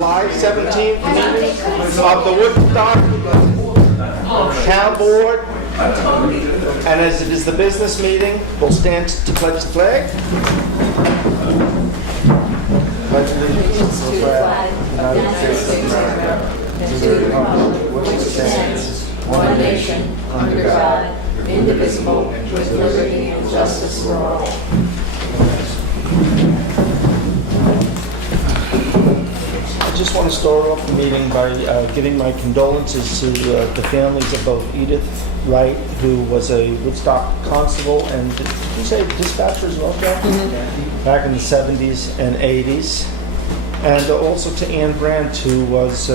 July 17th meeting of the Woodstock Town Board. And as it is the business meeting, we'll stand to pledge the flag. Pledge allegiance to the flag of the United States of America and to the republic which stands, one nation, under God, indivisible, with liberty and justice for all. I just want to start off the meeting by giving my condolences to the families of both Edith Wright, who was a Woodstock constable, and did you say dispatcher as well, Jack? Mm-hmm. Back in the 70s and 80s. And also to Anne Brandt, who was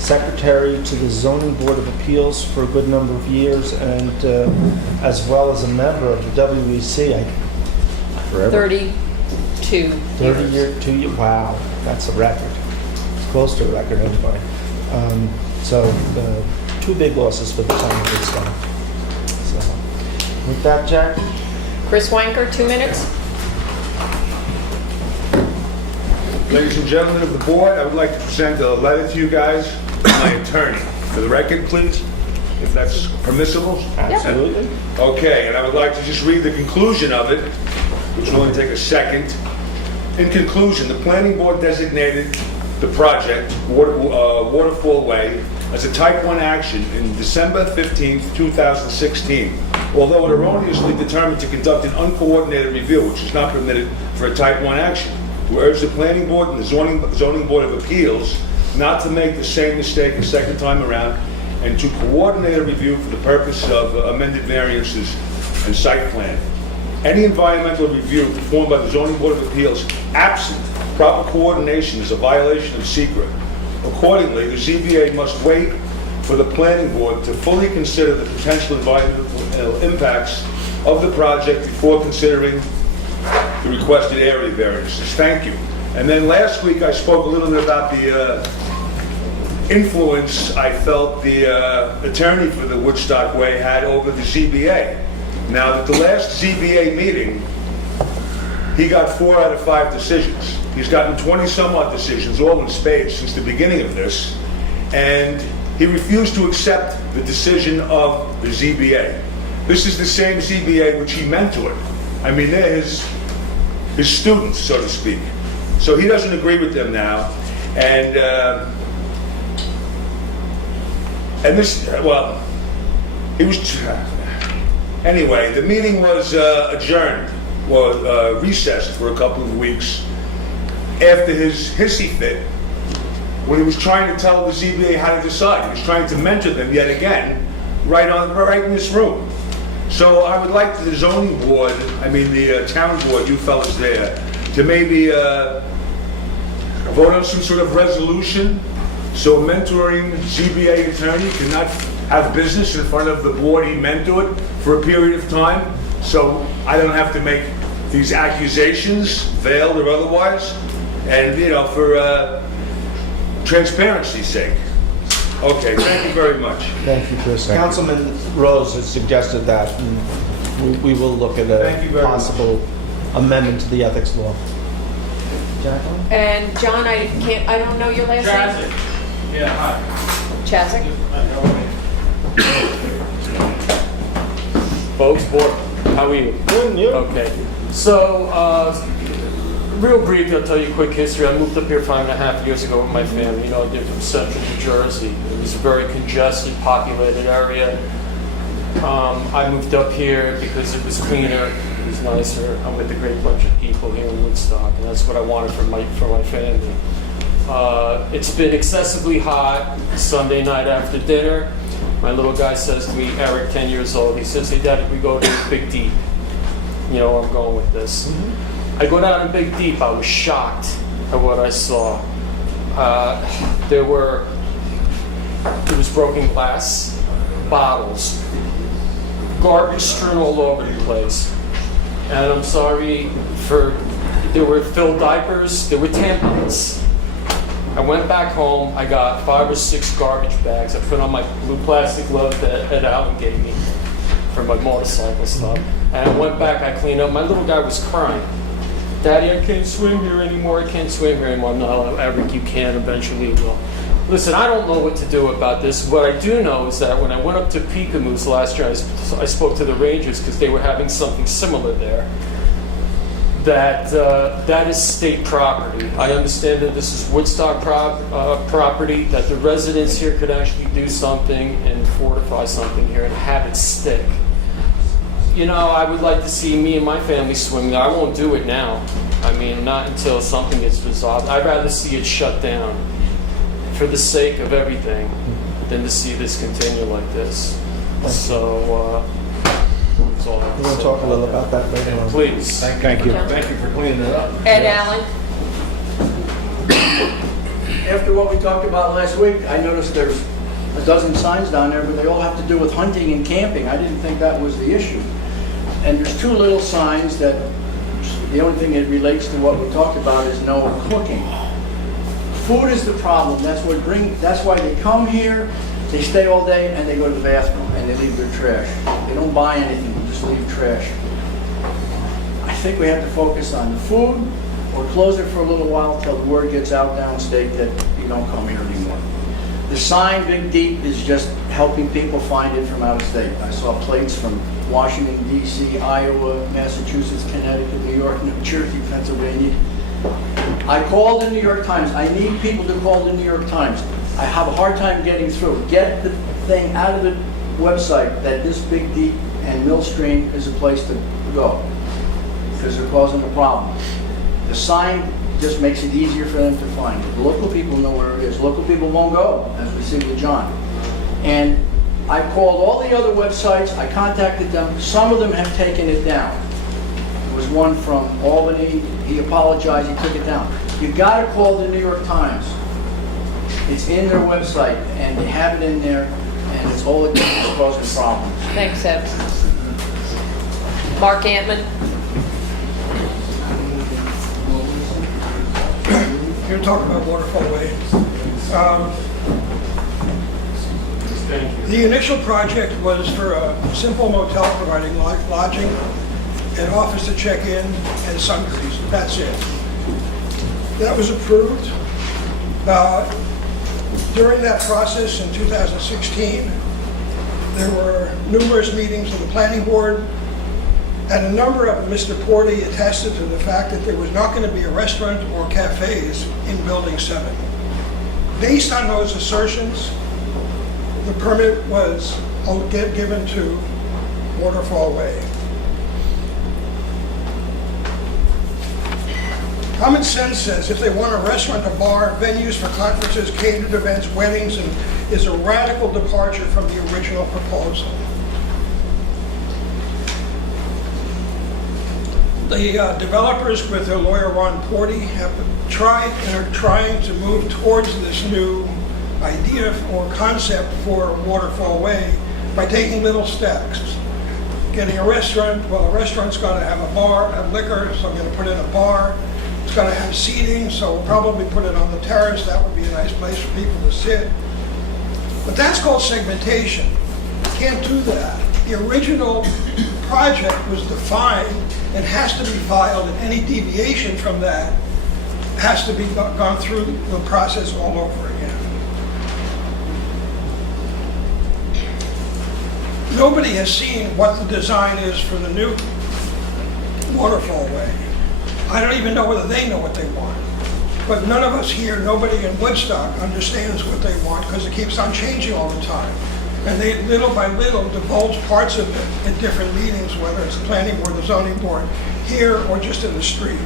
secretary to the Zoning Board of Appeals for a good number of years, and as well as a member of the WEC. Forever? 32 years. Wow, that's a record. Close to a record anyway. So two big losses for the town of Woodstock. So with that, Jack. Chris Wanker, 2 minutes. Ladies and gentlemen of the board, I would like to present a letter to you guys, my attorney. For the record, please, if that's permissible. Absolutely. Okay, and I would like to just read the conclusion of it, which will only take a second. In conclusion, the planning board designated the project, Waterfall Way, as a Type 1 action in December 15, 2016, although it erroneously determined to conduct an uncoordinated review, which is not permitted for a Type 1 action. We urge the planning board and the zoning board of appeals not to make the same mistake a second time around and to coordinate a review for the purpose of amended variances and site plan. Any environmental review performed by the Zoning Board of Appeals absent proper coordination is a violation of secret. Accordingly, the ZBA must wait for the planning board to fully consider the potential environmental impacts of the project before considering the requested area variances. Thank you. And then last week I spoke a little bit about the influence I felt the attorney for the Woodstock Way had over the ZBA. Now, at the last ZBA meeting, he got 4 out of 5 decisions. He's gotten 20-some-odd decisions, all in spades, since the beginning of this, and he refused to accept the decision of the ZBA. This is the same ZBA which he mentored. I mean, they're his students, so to speak. So he doesn't agree with them now, and this, well, he was. Anyway, the meeting was adjourned, or recessed for a couple of weeks after his hissy fit, when he was trying to tell the ZBA how to decide. He was trying to mentor them yet again, right in this room. So I would like the zoning board, the town board, you fellas there, to maybe vote on some sort of resolution so a mentoring ZBA attorney cannot have business in front of the board he mentored for a period of time, so I don't have to make these accusations, veiled or otherwise, and for transparency's sake. Okay, thank you very much. Thank you, Chris. Councilman Rose has suggested that, and we will look at a possible amendment to the ethics law. Jacqueline? And John, I don't know your last name. Yeah, hi. Chazek. Folks, board, how are you? Good, you? Okay. So, real briefly, I'll tell you a quick history. I moved up here 5.5 years ago with my family. I did from central New Jersey. It was a very congested, populated area. I moved up here because it was cleaner, it was nicer. I'm with a great bunch of people here in Woodstock, and that's what I wanted for my family. It's been excessively hot. Sunday night after dinner, my little guy says to me, Eric, 10 years old, he says, hey, Daddy, we go to Big Deep. You know where I'm going with this. Mm-hmm. I go down to Big Deep. I was shocked at what I saw. There was broken glass, bottles, garbage strewn all over the place. And I'm sorry there were filled diapers, there were tampons. I went back home, I got 5 or 6 garbage bags. I put on my blue plastic glove that Alan gave me for my motorcycle stuff. And I went back, I cleaned up. My little guy was crying. Daddy, I can't swim here anymore, I can't swim here anymore. No, Eric, you can, eventually you will. Listen, I don't know what to do about this. What I do know is that when I went up to Peekamoose last year, I spoke to the Rangers because they were having something similar there. That is state property. I understand that this is Woodstock property, that the residents here could actually do something and fortify something here and have it stick. You know, I would like to see me and my family swim there. I won't do it now. I mean, not until something gets resolved. I'd rather see it shut down for the sake of everything than to see this continue like this. So, that's all I have to We're going to say talk a little that. about that later on. Please. Thank you. Thank you for cleaning it up. Ed Allen? After what we talked about last week, I noticed there's a dozen signs down there, but they all have to do with hunting and camping. I didn't think that was the issue. And there's two little signs that, the only thing that relates to what we talked about is no cooking. Food is the problem. That's why they come here, they stay all day, and they go to the bathroom, and they leave their trash. They don't buy anything, they just leave trash. I think we have to focus on the food, or close it for a little while till the word gets out downstate that you don't come here anymore. The sign, Big Deep, is just helping people find it from out of state. I saw plates from Washington, D.C., Iowa, Massachusetts, Connecticut, New York, New Jersey, Pennsylvania. I called the New York Times. I need people to call the New York Times. I have a hard time getting through. Get the thing out of the website that this Big Deep and Millstream is a place to go, because they're causing a problem. The sign just makes it easier for them to find it. The local people know where it is. Local people won't go, as we see with John. And I called all the other websites. I contacted them. Some of them have taken it down. There was one from Albany. He apologized. He took it down. You've got to call the New York Times. It's in their website, and they have it in there, and it's all it does is causing problems. Thanks, Ed. Mark Antman? You're talking about Waterfall Way. Thank you. The initial project was for a simple motel providing lodging, an office to check in, and sundries. That's it. That was approved. During that process in 2016, there were numerous meetings of the planning board, and a number of them, Mr. Porty attested to the fact that there was not going to be a restaurant or cafes in Building 7. Based on those assertions, the permit was given to Waterfall Way. Common sense says if they want a restaurant, a bar, venues for conferences, catered events, weddings, and is a radical departure from the original proposal. The developers, with their lawyer Ron Porty, have tried and are trying to move towards this new idea or concept for Waterfall Way by taking little steps. Getting a restaurant, well, a restaurant's got to have a bar, have liquor, so I'm going to put in a bar. It's got to have seating, so we'll probably put it on the terrace. That would be a nice place for people to sit. But that's called segmentation. You can't do that. The original project was defined and has to be filed, and any deviation from that has to be gone through the process all over again. Nobody has seen what the design is for the new Waterfall Way. I don't even know whether they know what they want. But none of us here, nobody in Woodstock understands what they want, because it keeps on changing all the time. And they, little by little, divulge parts of it in different meetings, whether it's the planning board, the zoning board, here or just in the street.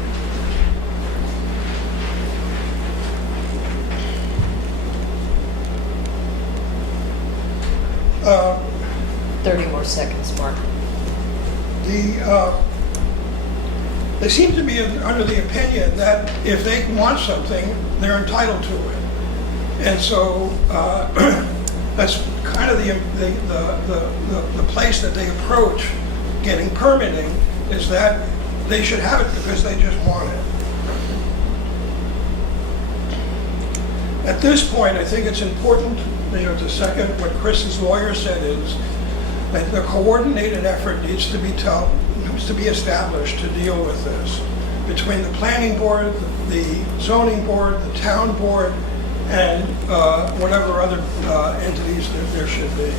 30 more seconds, Mark. They seem to be under the opinion that if they want something, they're entitled to it. And so that's kind of the place that they approach getting permitting, is that they should have it because they just want it. At this point, I think it's important, to second what Chris's lawyer said, is that the coordinated effort needs to be established to deal with this. between the planning board, the zoning board, the town board, and whatever other entities that there should be.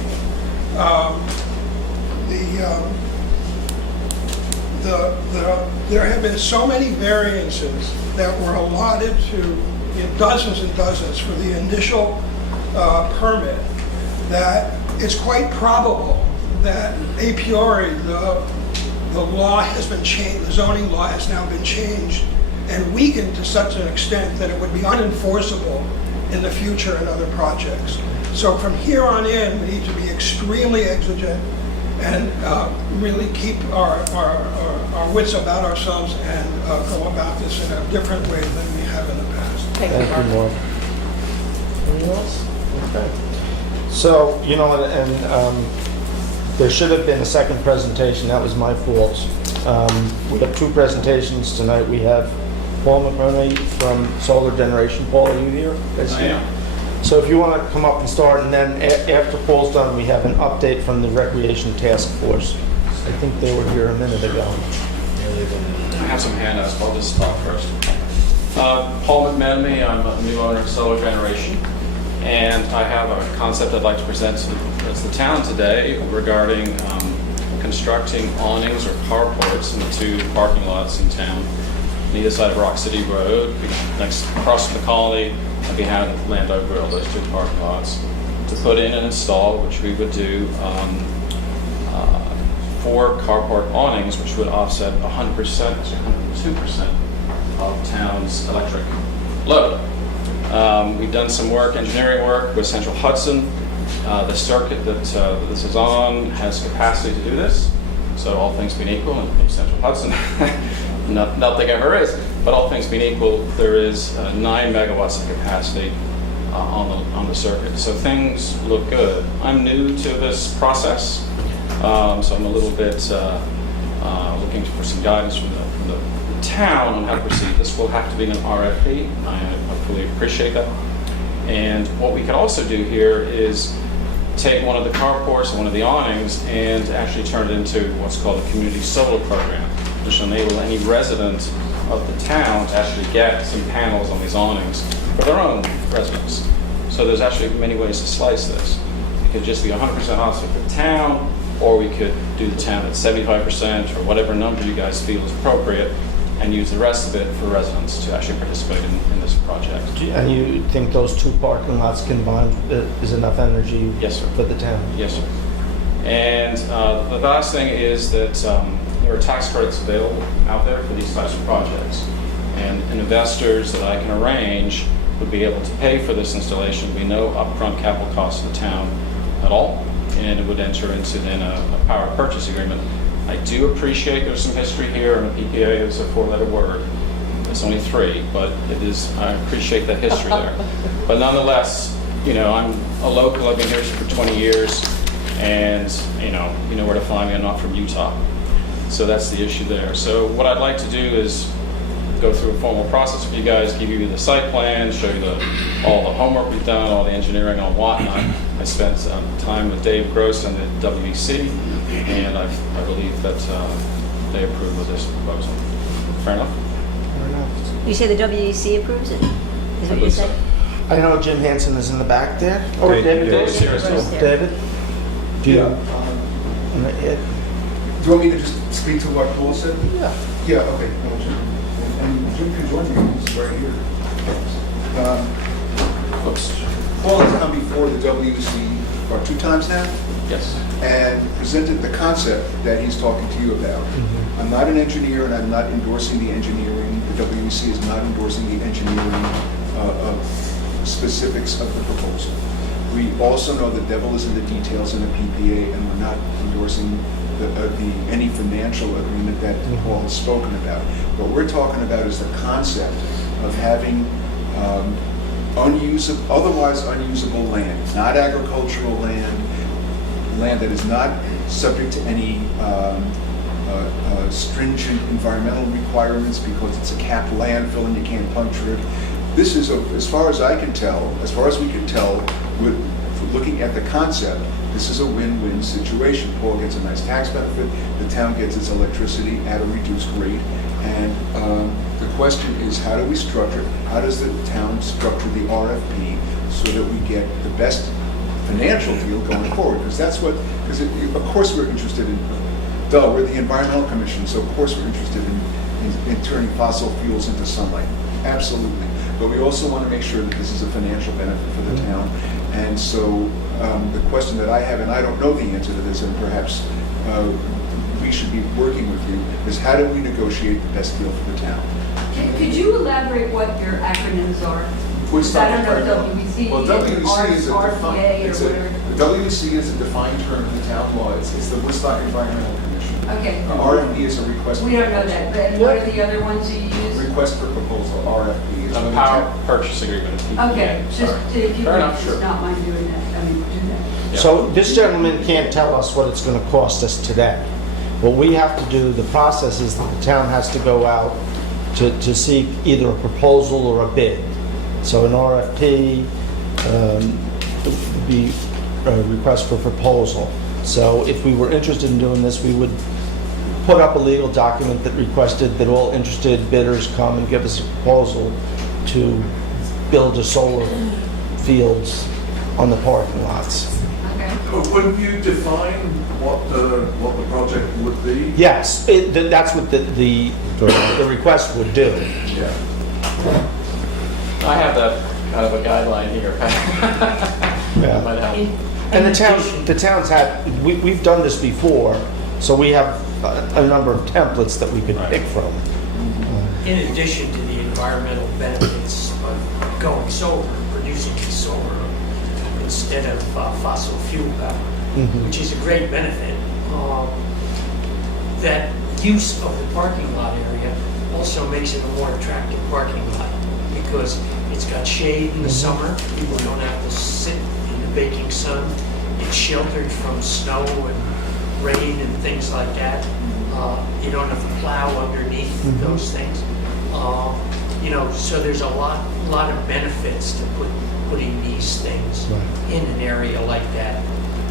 There have been so many variances that were allotted to dozens and dozens for the initial permit, that it's quite probable that a priori the law has been changed, the zoning law has now been changed and weakened to such an extent that it would be unenforceable in the future in other projects. So from here on in, we need to be extremely exigent and really keep our wits about ourselves and go about this in a different way than we have in the past. Thank you, Thank you, Mark. Mark. Anything else? Okay. So, you know, and there should have been a second presentation. That was my fault. We have two presentations tonight. We have Paul McBurney from Solar Generation. Paul, are you here? I am. So if you want to come up and start, and then after Paul's done, we have an update from the Recreation Task Force. I think they were here a minute ago. I have some handouts, but I'll just talk first. Paul McManamy, I'm a new owner of Solar Generation, and I have a concept I'd like to present to the town today regarding constructing awnings or carports in the two parking lots in town, on either side of Rock City Road, next across from the Colony, and behind Lando Grill, those two parking lots, to put in and install, which we would do 4 carport awnings, which would offset 100%, actually 102% of town's electric load. We've done some work, engineering work with Central Hudson. The circuit that this is on has capacity to do this. So all things being equal, in Central Hudson, nothing ever is, but all things being equal, there is 9 megawatts of capacity on the circuit. So things look good. I'm new to this process, so I'm a little bit looking for some guidance from the town on how to proceed. This will have to be an RFP. I fully appreciate that. And what we could also do here is take one of the carports and one of the awnings and actually turn it into what's called a community solar program, which will enable any resident of the town to actually get some panels on these awnings for their own residents. So there's actually many ways to slice this. It could just be 100% offset for the town, or we could do the town at 75% or whatever number you guys feel is appropriate, and use the rest of it for residents to actually participate in this project. And you think those two parking lots combined is enough energy Yes, sir. for the town? Yes, sir. And the last thing is that there are tax credits available out there for these types of projects. And investors that I can arrange would be able to pay for this installation. There would be no upfront capital cost to the town at all. And it would enter into then a power purchase agreement. I do appreciate there's some history here, and a PPA is a 4-letter word. It's only 3, but it is. I appreciate that history there. But nonetheless, you know, I'm a local. I've been here for 20 years, and you know where to find me. I'm not from Utah, so that's the issue there. So what I'd like to do is go through a formal process with you guys, give you the site plan, show you all the homework we've done, all the engineering and whatnot. I spent time with Dave Gross and the WEC, and I believe that they approve of this proposal. Fair enough? Fair enough. You say the WEC approves it? Is I what you believe so. said? I know Jim Hansen is in the back there. Or David goes here as well. Yeah. David? Do you? Do you want me to just speak to what Paul said? Yeah. Yeah, okay. No, Jim. And Jim can join me, he's right here. Paul has come before the WC, 2 times now? Yes. And presented the concept that he's talking to you about. I'm not an engineer, and I'm not endorsing the engineering. The WEC is not endorsing the engineering of specifics of the proposal. We also know the devil is in the details in the PPA, and we're not endorsing any financial agreement that Paul has spoken about. What we're talking about is the concept of having otherwise unusable land, not agricultural land that is not subject to any stringent environmental requirements because it's a capped landfill and you can't puncture it. This is, as far as I can tell, as far as we can tell, with looking at the concept, this is a win-win situation. Paul gets a nice tax benefit, the town gets its electricity at a reduced rate, And the question is, how do we structure, how does the town structure the RFP so that we get the best financial deal going forward? Because that's what, because of course we're interested in, we're the Environmental Commission, so of course we're interested in turning fossil fuels into sunlight. Absolutely. But we also want to make sure that this is a financial benefit for the town. And so the question that I have, and I don't know the answer to this, and perhaps we should be working with you, is how do we negotiate the best deal for the town? Could you elaborate what your acronyms are? Woodstock I don't know, Town Board. WC, Well, WC is a RPA defined, or whatever. WC is a defined term in the town law. It's the Woodstock Environmental Commission. Okay. RFP is a request. We don't know that, but what are the other ones you use? Request for proposal, RFP. is A when the power town- purchase agreement, PPA. Okay, just sorry. if you Fair would enough, just sure. not mind doing that, I mean, do that. Yeah. So this gentleman can't tell us what it's going to cost us today. What we have to do, the process is that the town has to go out to seek either a proposal or a bid. So an RFP would be a request for proposal. So if we were interested in doing this, we would put up a legal document that requested that all interested bidders come and give us a proposal to build a solar fields on the parking lots. Okay. But wouldn't you define what the project would be? Yes, that's what the request would do. Yeah. I have that kind of a guideline here. Yeah. Might help. And the towns had, we've done this before, so we have a number of templates that we could Right. pick from. In addition to the environmental benefits of going solar, producing solar instead of fossil fuel power, Mhm. which is a great benefit, that use of the parking lot area also makes it a more attractive parking lot because it's got shade in the summer. People don't have to sit in the baking sun. It's sheltered from snow and rain and things like that. You don't have to plow underneath those things. You know, so there's a lot of benefits to putting these things Right. in an area like that.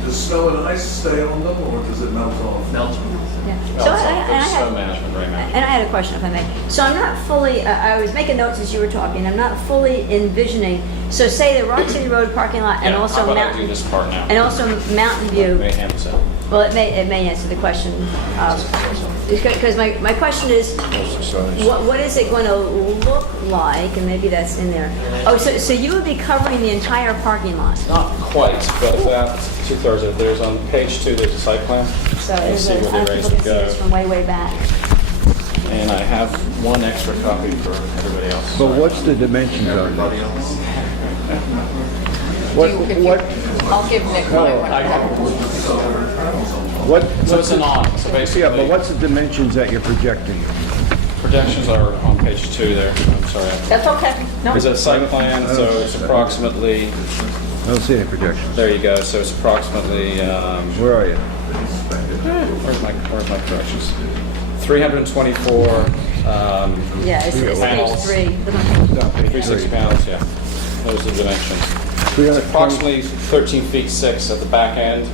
Does snow and ice stay on them, or does it melt off? Melt. Yeah. Well, So it's I- all and good I snow had- management right now. And I had a question, if I may. So I'm not fully, I was making notes as you were talking, I'm not fully envisioning, so say the Rock City Road parking lot and Yeah, also how about I do Mountain, this part now? and also Mountain View. May handle that. Well, it may answer the question. Because my question is, what is it going to look like? And maybe that's in there. Oh, so you would be covering the entire parking lot? Not quite, but about 2/3 of it. There's on page 2, there's a site plan. So You there's see where people the raised can would see this go. from way back. And I have one extra copy for everybody else. But what's the dimensions on Everybody it? else? I'll give Nick my one. So it's an awning, so basically. Yeah, but what's the dimensions that you're projecting? Projections are on page 2 there. I'm sorry. That's okay. No. There's a site plan, so it's approximately, I don't see any projections. there you go, so it's approximately, Where are you? where's my corrections? 324, Yeah, it's page panels. 3. Look on page No, page 36 three. panels, yeah. Those are the dimensions. 320 Approximately 13 feet 6 at the back end,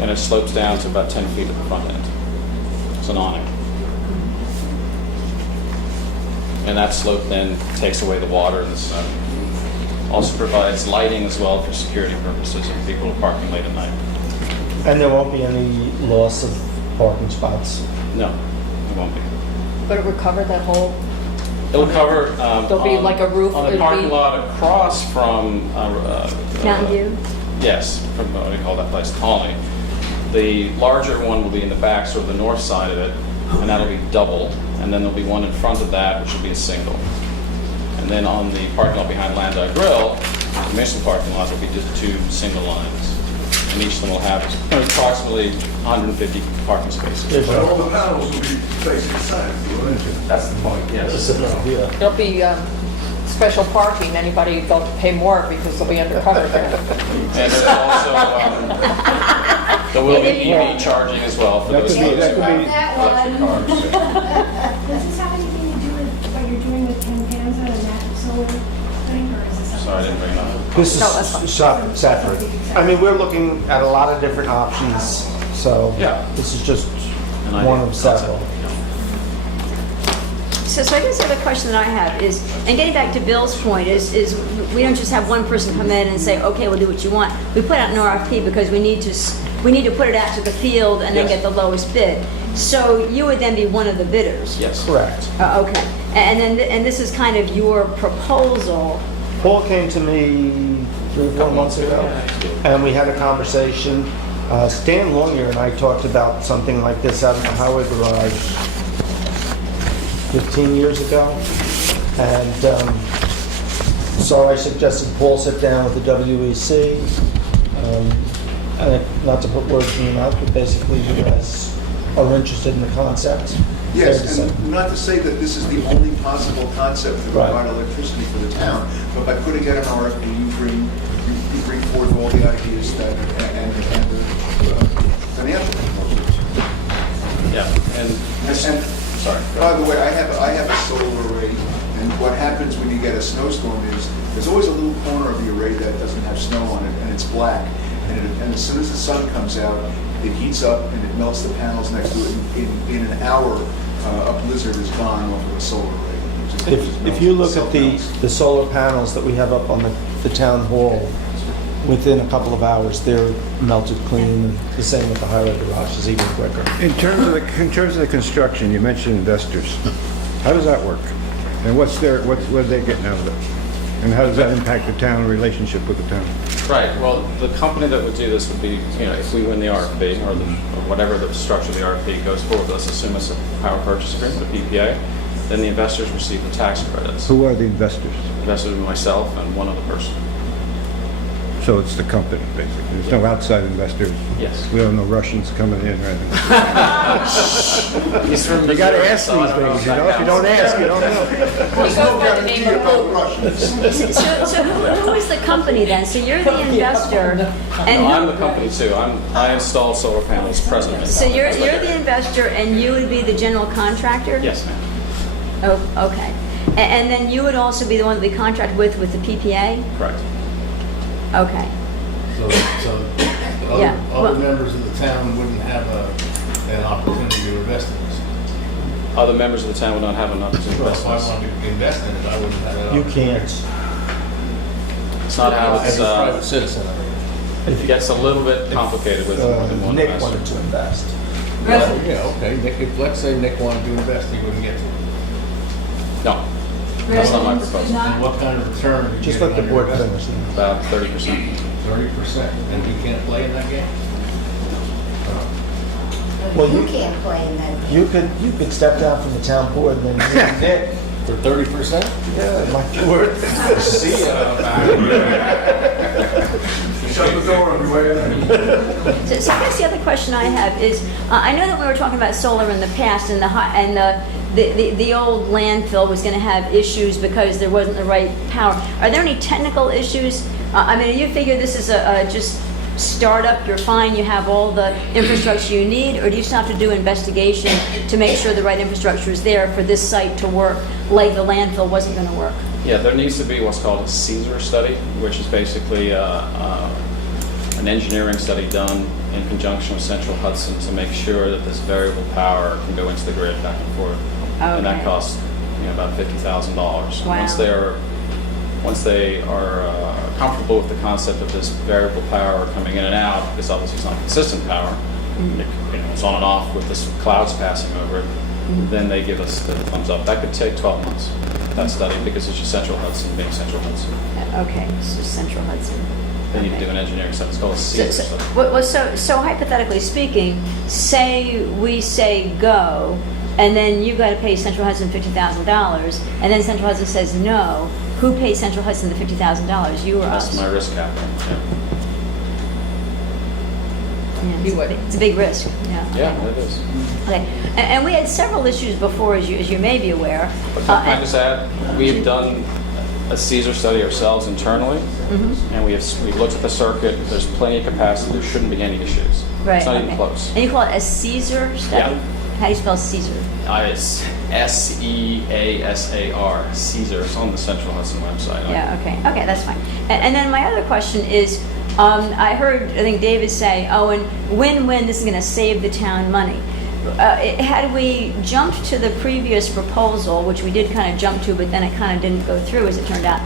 and it slopes down to about 10 feet at the front end. It's an awning. And that slope then takes away the water and the snow. Also provides lighting as well for security purposes if people are parking late at night. And there won't be any loss of parking spots. No, it won't be. But it would cover that whole, It'll cover. There'll be like a roof, On the it'll parking be- lot across from. Mountain View? Yes, from, what do you call that place, Colony. The larger one will be in the back, sort of the north side of it, and that'll be double. And then there'll be one in front of that, which will be a single. And then on the parking lot behind Landau Grill, the Michelin parking lot will be just 2 single lines. And each of them will have approximately 150 parking spaces. But all the panels will be facing south, won't it? That's the point, yes. there'll be special parking. Anybody they'll have to pay more because they'll be undercover there. And there's also, there will be EV charging as well for That those could be- folks that who could have be- That electric one. cars. Does this have anything to do with what you're doing with Panza and that solar thing, or is this something? Sorry, I didn't bring it up. This No, that's fine. is separate. I mean, we're looking at a lot of different options, so Yeah. this is just And I one think of that's several. it. So I guess the other question that I have is, and getting back to Bill's point, is we don't just have one person come in and say, okay, we'll do what you want. We put out an RFP because we need to put it out to the field and then Yes. get the lowest bid. So you would then be one of the bidders? Yes. Correct. Okay. And this is kind of your proposal. Paul came to me 3 or 4 months ago, and we had a conversation. Stan Longer and I talked about something like this out in the highway garage 15 years ago. And so I suggested Paul sit down with the WEC. And not to put words in your mouth, but basically you guys are interested in the concept. Yes, and not to say that this is the only possible concept to provide electricity for the town, but by putting out an RFP, you bring forth all the ideas that, and the financial proposals. Yeah, and sorry. By the way, I have a solar array, and what happens when you get a snowstorm is, there's always a little corner of the array that doesn't have snow on it, and it's black. And as soon as the sun comes out, it heats up and it melts the panels next to it. In an hour, a blizzard is gone off of a solar array. If you look at the solar panels that we have up on the town hall, within a couple of hours, they're melted clean. The same with the highway garage, is even quicker. In terms of the construction, you mentioned investors. How does that work? And what are they getting out of it? And how does that impact the town relationship with the town? Right, well, the company that would do this would be, if we win the RFP, or whatever the structure of the RFP goes forward, let's assume it's a power purchase agreement, a PPA, then the investors receive the tax credits. Who are the investors? Investors are myself and one other person. So it's the company, basically. There's no outside investors. Yes. We don't know Russians coming in or anything. He's from You gotta Missouri, ask so I these don't know things, if that If you don't counts. ask, you don't know. He goes by the name of So who is the company then? So you're the investor, No, I'm the company too. I install solar panels presently. So you're the investor, and you would be the general contractor? Yes, ma'am. Oh, okay. And then you would also be the one that we contract with the PPA? Correct. Okay. So Yeah, other well- members of the town wouldn't have an opportunity to invest in this. Other members of the town would not have an opportunity to Well, invest if in I this. wanted to invest in it, I wouldn't have that You opportunity. can't. It's not how As it's, a private citizen. it gets a little bit complicated with more than one Nick investor. wanted to invest. Well, yeah, okay, Nick, let's say Nick wanted to invest, he wouldn't get to. No, that's not my proposal. And what kind of return? are you Just getting let the on board your investment? finish. About 30%. 30%, and he can't play in that game? Well, you can't play in that. You could step down from the town board and then Nick. For 30%? Yeah, my word. See Shut the door on the way in. So I guess the other question I have is, I know that we were talking about solar in the past, and the old landfill was going to have issues because there wasn't the right power. Are there any technical issues? I mean, you figure this is just startup, you're fine, you have all the infrastructure you need, or do you still have to do investigation to make sure the right infrastructure is there for this site to work like the landfill wasn't going to work? Yeah, there needs to be what's called a Caesar study, which is basically an engineering study done in conjunction with Central Hudson to make sure that this variable power can go into the grid back and forth. And that Okay. costs about $50,000. Wow. Once they are comfortable with the concept of this variable power coming in and out, because obviously it's not consistent power, it's on and off with this clouds passing over it, then they give us the thumbs up. That could take 12 months, that study, because it's just Central Hudson being Central Hudson. Okay, so Central Hudson. Then you can do an engineering study. It's called a Caesar study. So hypothetically speaking, say we say go, and then you got to pay Central Hudson $50,000, and then Central Hudson says no. Who pays Central Hudson the $50,000? You or us? That's my risk capital. Yeah, it's a big risk. Yeah. Yeah, it is. Okay. And we had several issues before, as you may be aware. But can I just add, we've done a Caesar study ourselves internally, and we've looked at the circuit. There's plenty of capacity. There shouldn't be any issues. Right. It's not okay. even close. And you call it a Caesar study? Yeah. How do you spell Caesar? It's SEASAR, Caesar. It's on the Central Hudson website. Yeah, okay, that's fine. And then my other question is, I heard, I think David say, oh, and win-win, this is going to save the town money. had we jumped to the previous proposal, which we did kind of jump to, but then it kind of didn't go through as it turned out,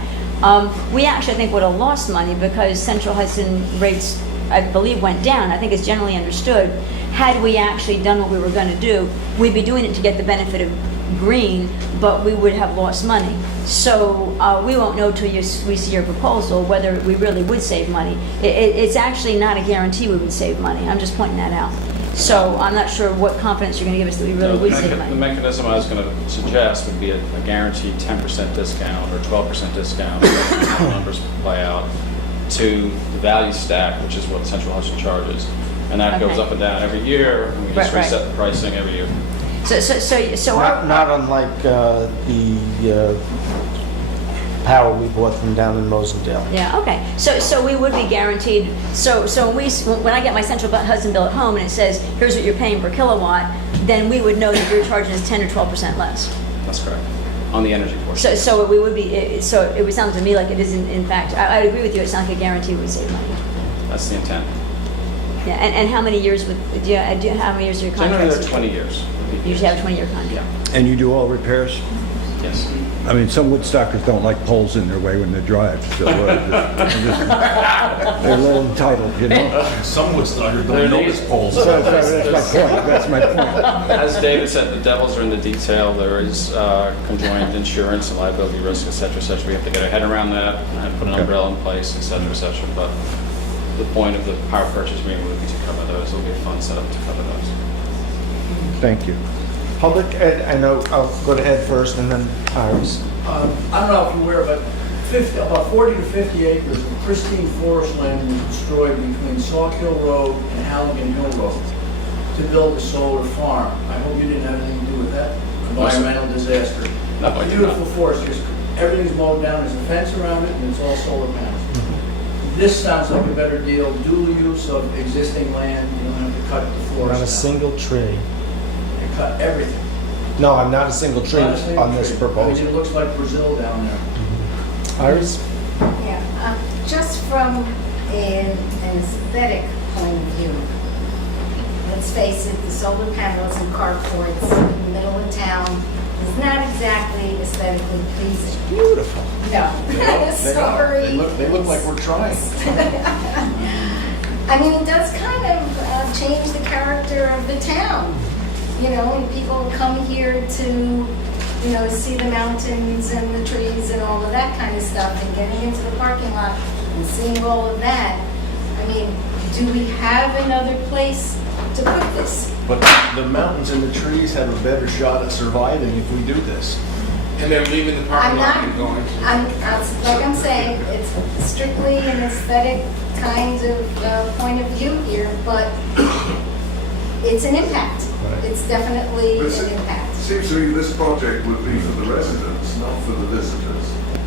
we actually, I think, would have lost money because Central Hudson rates, I believe, went down. I think it's generally understood. Had we actually done what we were going to do, we'd be doing it to get the benefit of green, but we would have lost money. So we won't know till we see your proposal whether we really would save money. It's actually not a guarantee we would save money. I'm just pointing that out. So I'm not sure what confidence you're going to give us that we really would save The money. mechanism I was going to suggest would be a guaranteed 10% discount or 12% discount, if the numbers play out, to the value stack, which is what Central Hudson charges. And that goes Okay. up and down every year, and we just Right. reset the pricing every year. So Not unlike the power we bought from down in Rosendale. yeah, okay. So we would be guaranteed. So when I get my Central Hudson bill at home and it says, here's what you're paying per kilowatt, then we would know that you're charging us 10 or 12% less. That's correct, on the energy portion. So we would be. So it would sound to me like it is in fact. I would agree with you. It sounds like a guarantee we save money. That's the intent. Yeah. And how many years how many years are your Generally, contracts? they're 20 years. You usually have a 20-year contract. And you do all repairs? Yes. I mean, some Woodstockers don't like poles in their way when they drive, so they're a little entitled, you know? Some Woodstockers don't notice poles. That's my point. As David said, the devils are in the detail. There is conjoined insurance and liability risk, et cetera, et cetera. We have to get our head around that and put an umbrella in place, et cetera, et cetera. But the point of the power purchase agreement would be to cover those. It'll be a fund set up to cover those. Thank you. Public Ed, I know, I'll go to Ed first and then Iris. I don't know if you're aware, but about 40 to 50 acres of pristine forest land was destroyed between Sauk Hill Road and Halligan Hill Road to build a solar farm. I hope you didn't have anything to do with that environmental disaster. No, I did Beautiful not. forest, everything's mowed down, there's a fence around it, and it's all solar panels. This sounds like a better deal, dual use of existing land, you don't have to cut the forest Not a down. single tree. You cut everything. No, I'm not a single tree Not a single on this tree. proposal. I mean, it looks like Brazil down there. Iris? Yeah, just from an aesthetic point of view, let's face it, the solar panels and carports in the middle of town is not exactly aesthetically pleasing. Beautiful. No, sorry. They look like we're trying. I mean, it does kind of change the character of the town. You know, and people come here to, you know, see the mountains and the trees and all of that kind of stuff, and getting into the parking lot and seeing all of that. I mean, do we have another place to put this? But the mountains and the trees have a better shot at surviving if we do this. And they're leaving the I'm parking lot not, and going. like I'm saying, it's strictly an aesthetic kind of point of view here, but it's an impact. It's definitely an impact. Seems to me this project would be for the residents, not for the visitors.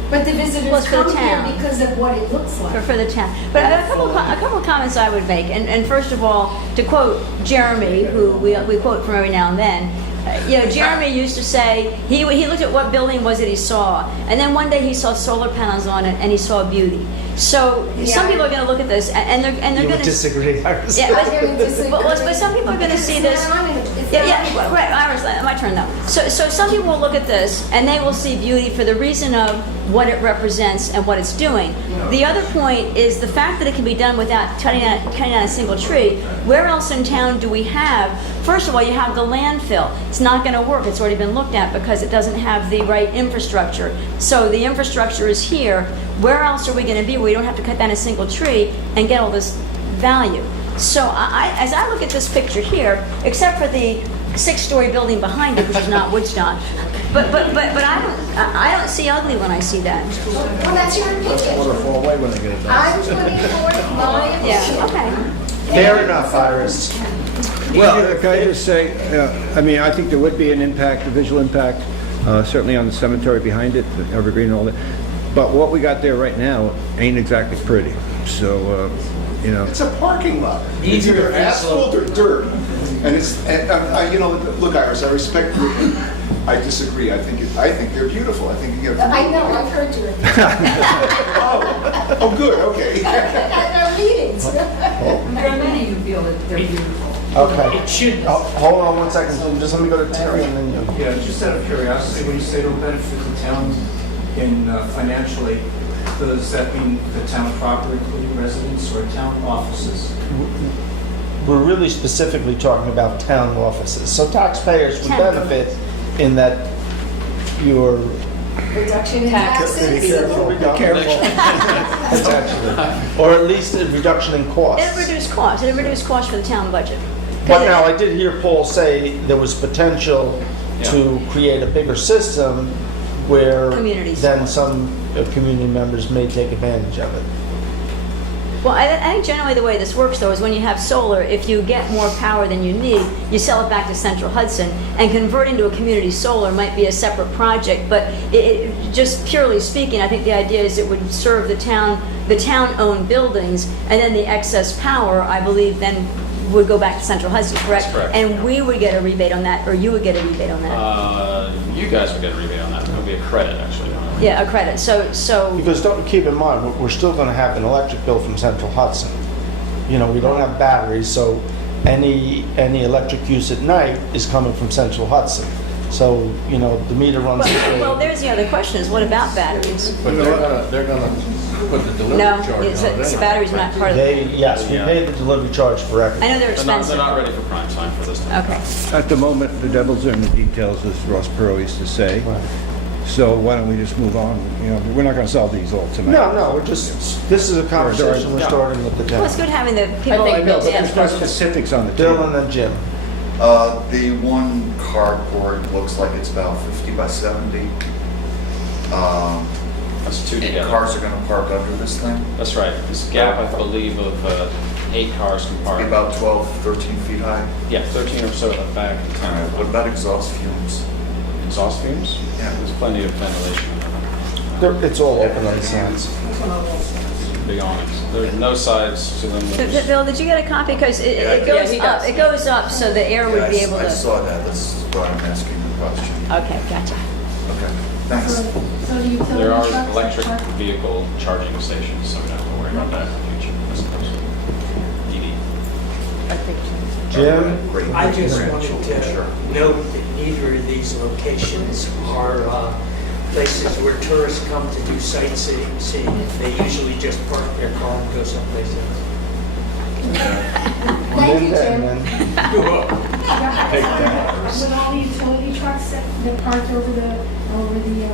But the Well, visitors it's for the come here town. because of what it looks like. For the town. But a couple of comments I would make. And first of all, to quote Jeremy, who we quote from every now and then, Jeremy used to say he looked at what building was it he saw, and then one day he saw solar panels on it and he saw beauty. So some people are going to look at this and they're You going would to disagree, Iris. Yeah, I'm gonna disagree. but some people are going to see this. Yeah, right, Iris, my turn though. So some people will look at this and they will see beauty for the reason of what it represents and what it's doing. The other point is the fact that it can be done without cutting out a single tree. Where else in town do we have? First of all, you have the landfill. It's not going to work. It's already been looked at because it doesn't have the right infrastructure. So the infrastructure is here. Where else are we going to be where we don't have to cut down a single tree and get all this value? So as I look at this picture here, except for the 6-story building behind it, which is not Woodstock, but I don't see ugly when I see that. Well, that's your opinion. Fall away when they get it done. I'm putting forth my opinion. Yeah, okay. Fair enough, Iris. Well, can I just say, I mean, I think there would be an impact, a visual impact, certainly on the cemetery behind it, the evergreen and all that. But what we got there right now ain't exactly pretty. So, It's a parking lot. It's either asphalt or dirt. And it's, look, Iris, I respect you. I disagree. I think they're beautiful. I think you have. I know, I've heard you. Oh, good, okay. At our meetings. There are many who feel that they're beautiful. Okay. It should. Oh, hold on one second, just let me go to Terry and then you. Yeah, just out of curiosity, when you say it'll benefit the town financially, does that mean the town proper, including residents, or town offices? We're really specifically talking about town offices. So taxpayers would Town. benefit in that your Reduction in Taxes. taxes. Be careful. Potentially. Or at least a reduction in costs. It'll reduce costs, it'll reduce costs for the town budget. But now, I did hear Paul say there was potential to create a bigger system where Community then some community members may take advantage of it. Well, I think generally the way this works, though, is when you have solar, if you get more power than you need, you sell it back to Central Hudson, and converting to a community solar might be a separate project, but just purely speaking, I think the idea is it would serve the town-owned buildings, and then the excess power, I believe, then would go back to Central Hudson, correct? That's correct. And we would get a rebate on that, or you would get a rebate on that? You guys would get a rebate on that. It would be a credit, actually. Yeah, a credit, so... Because don't keep in mind, we're still going to have an electric bill from Central Hudson. You know, we don't have batteries, so any electric use at night is coming from Central Hudson. So, you know, the meter runs... Well, there's the other question, is what about batteries? But they're gonna put the delivery No, charge on it anyway. batteries are not part of it. Yes, we pay the delivery charge for everything. I know they're They're expensive. not ready for prime time for this time. Okay. At the moment, the devil's in the details, as Ross Perot used to say. So why don't we just move on? You know, we're not going to solve these all tonight. No, we're just, this is a conversation we're starting with the Well, it's town. good having the people... think I know, but Yeah. there's no specifics on the Bill table. and then Jim. The one carport looks like it's about 50 by 70. That's two And together. cars are gonna park under this thing? That's right. This gap, I believe, of 8 cars can park. Be about 12, 13 feet high? Yeah, 13 or so at the back. All right, what about exhaust fumes? Exhaust fumes? Yeah. There's plenty of ventilation. It's all open on the sides. Big awnings. There's no sides to them. There's- Bill, did you get a copy? Because it Yeah, goes he up, does. it goes up, so the air Yeah, would be able I to... saw that, that's why I'm asking the question. Okay, gotcha. Okay, thanks. So the utility There are trucks electric that park- vehicle charging stations, so we don't have to worry about that in the future, I suppose. EV. I think Jim? Great. I just Sure. wanted to note that neither of these locations are places where tourists come to do sightseeing. They usually just park their car and go someplace else. Thank you, Linda, Jim. and then With all the utility trucks that parked over the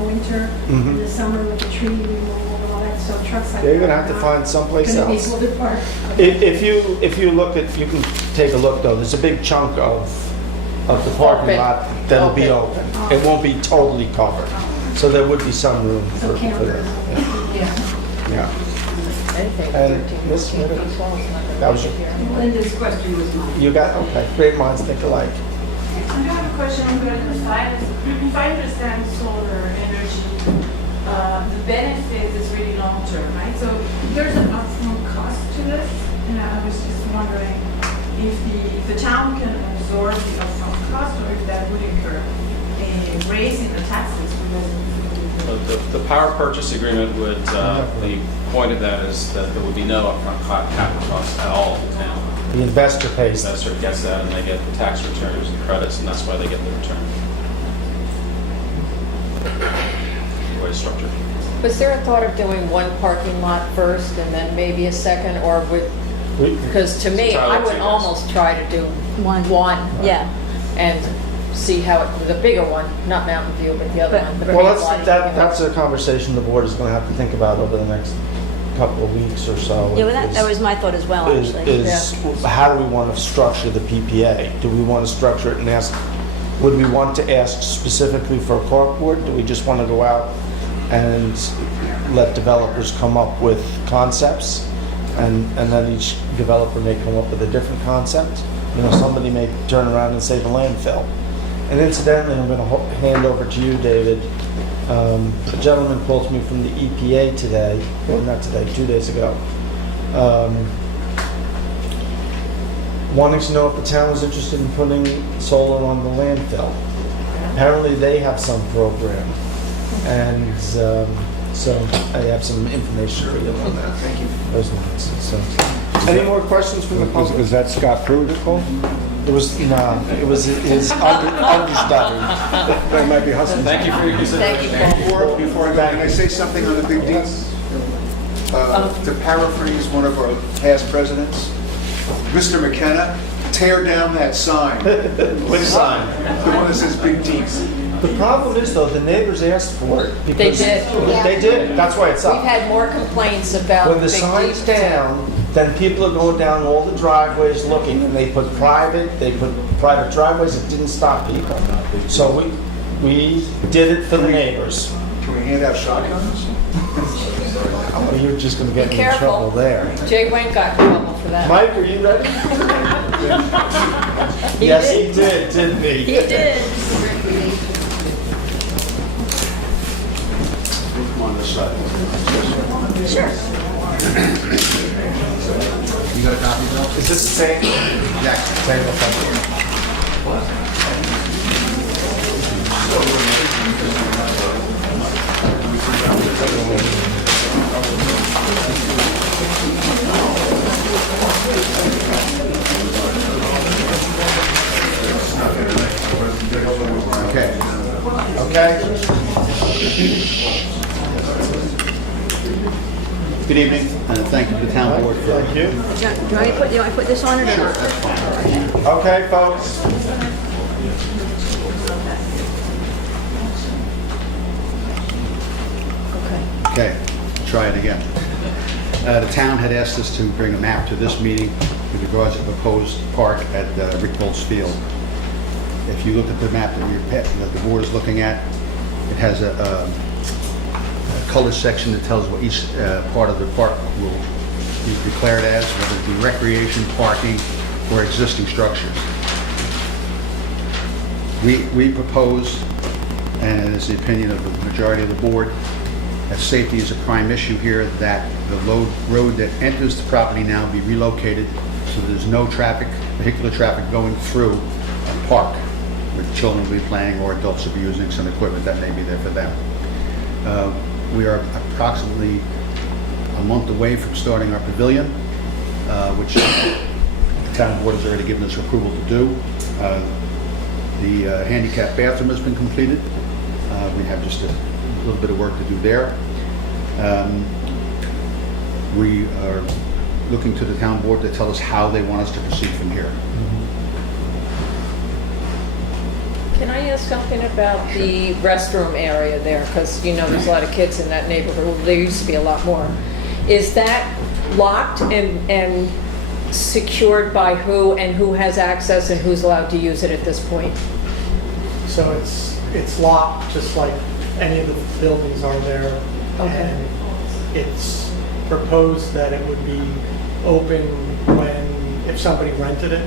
winter, in the summer with the tree removal and all that, so trucks like that. You're gonna have to find someplace Gonna be else. able to park. If you look at, you can take a look though, there's a big chunk of the parking Open. lot that'll be open. It won't be totally covered. So there would be some room So for that. campers. Yeah. Yeah. anything And 13, Miss 14 Witter? feet tall is not That gonna was be your- here. Linda's question was mine. You got, okay, great minds think alike. I have a question on if I understand solar energy, the benefit is really long term, right? So there's an upfront cost to this, and I was just wondering if the town can absorb the upfront cost, or if that would incur a raise in the taxes for residents. The power purchase agreement would, the point of that is that there would be no upfront capital costs at all to the town. The investor The pays. investor gets that and they get the tax returns and credits, and that's why they get the return. The way it's structured. Was there a thought of doing one parking lot first and then maybe a second, or would, because to me, I would almost try to do one, Yeah. and see how, the bigger one, not Mountain View, but the other one. the Well, big lot. that's a conversation the board is gonna have to think about over the next couple of weeks or so. Yeah, well, that was my thought as well, actually. Is how do we want to structure the PPA? Do we want to structure it and ask, would we want to ask specifically for a carport? Do we just want to go out and let developers come up with concepts? And then each developer may come up with a different concept? You know, somebody may turn around and say the landfill. And incidentally, I'm going to hand over to you, David. A gentleman called me from the EPA today, well, not today, 2 days ago, wanting to know if the town was interested in putting solar on the landfill. Apparently, they have some program, and so I have some information for you on that. Thank you. Those ones. So, any more questions from the public? Was that Scott Pruitt that called? It was, no, it was his understudy. That might be Hudson. Thank you for your consideration. Thank you. Before I go, can I say something on the big D? To paraphrase one of our past presidents, Mr. McKenna, tear down that sign. Which sign? The one that says Big D. The problem is though, the neighbors asked for it. They because- did. They did, that's why it's We've up. had more complaints about When the Big sign's D. down, then people are going down all the driveways looking, and they put private driveways, it didn't stop people. So we did it for the neighbors. Can we hand out shotguns? Oh, you're just gonna get Be me in careful. trouble there. Jay Wayne got in trouble for that. Mike, are you ready? He Yes, did. he did, didn't he? He did. Come on this side. Sure. You got a copy, Bill? Is this the same? Exactly. Same, okay. Okay. Okay? Good evening, and thank you to the town board for Thank you. Do you want to put this on it or not? Okay, folks. Okay, try it again. The town had asked us to bring a map to this meeting with regards to the proposed park at Rick Volz Field. If you look at the map that the board is looking at, it has a color section that tells what each part of the park will be declared as, whether it be recreation, parking, or existing structures. We propose, and it is the opinion of the majority of the board, that safety is a prime issue here, that the road that enters the property now be relocated so there's no traffic, vehicular traffic going through a park where children will be playing or adults will be using some equipment that may be there for them. We are approximately a month away from starting our pavilion, which the town board has already given us approval to do. The handicap bathroom has been completed. We have just a little bit of work to do there. We are looking to the town board to tell us how they want us to proceed from here. Can I ask something about the restroom area there? Because, you know, there's a lot of kids in that neighborhood. There used to be a lot more. Is that locked and secured by who, and who has access and who's allowed to use it at this point? So it's locked, just like any of the buildings are there. Okay. And it's proposed that it would be open if somebody rented it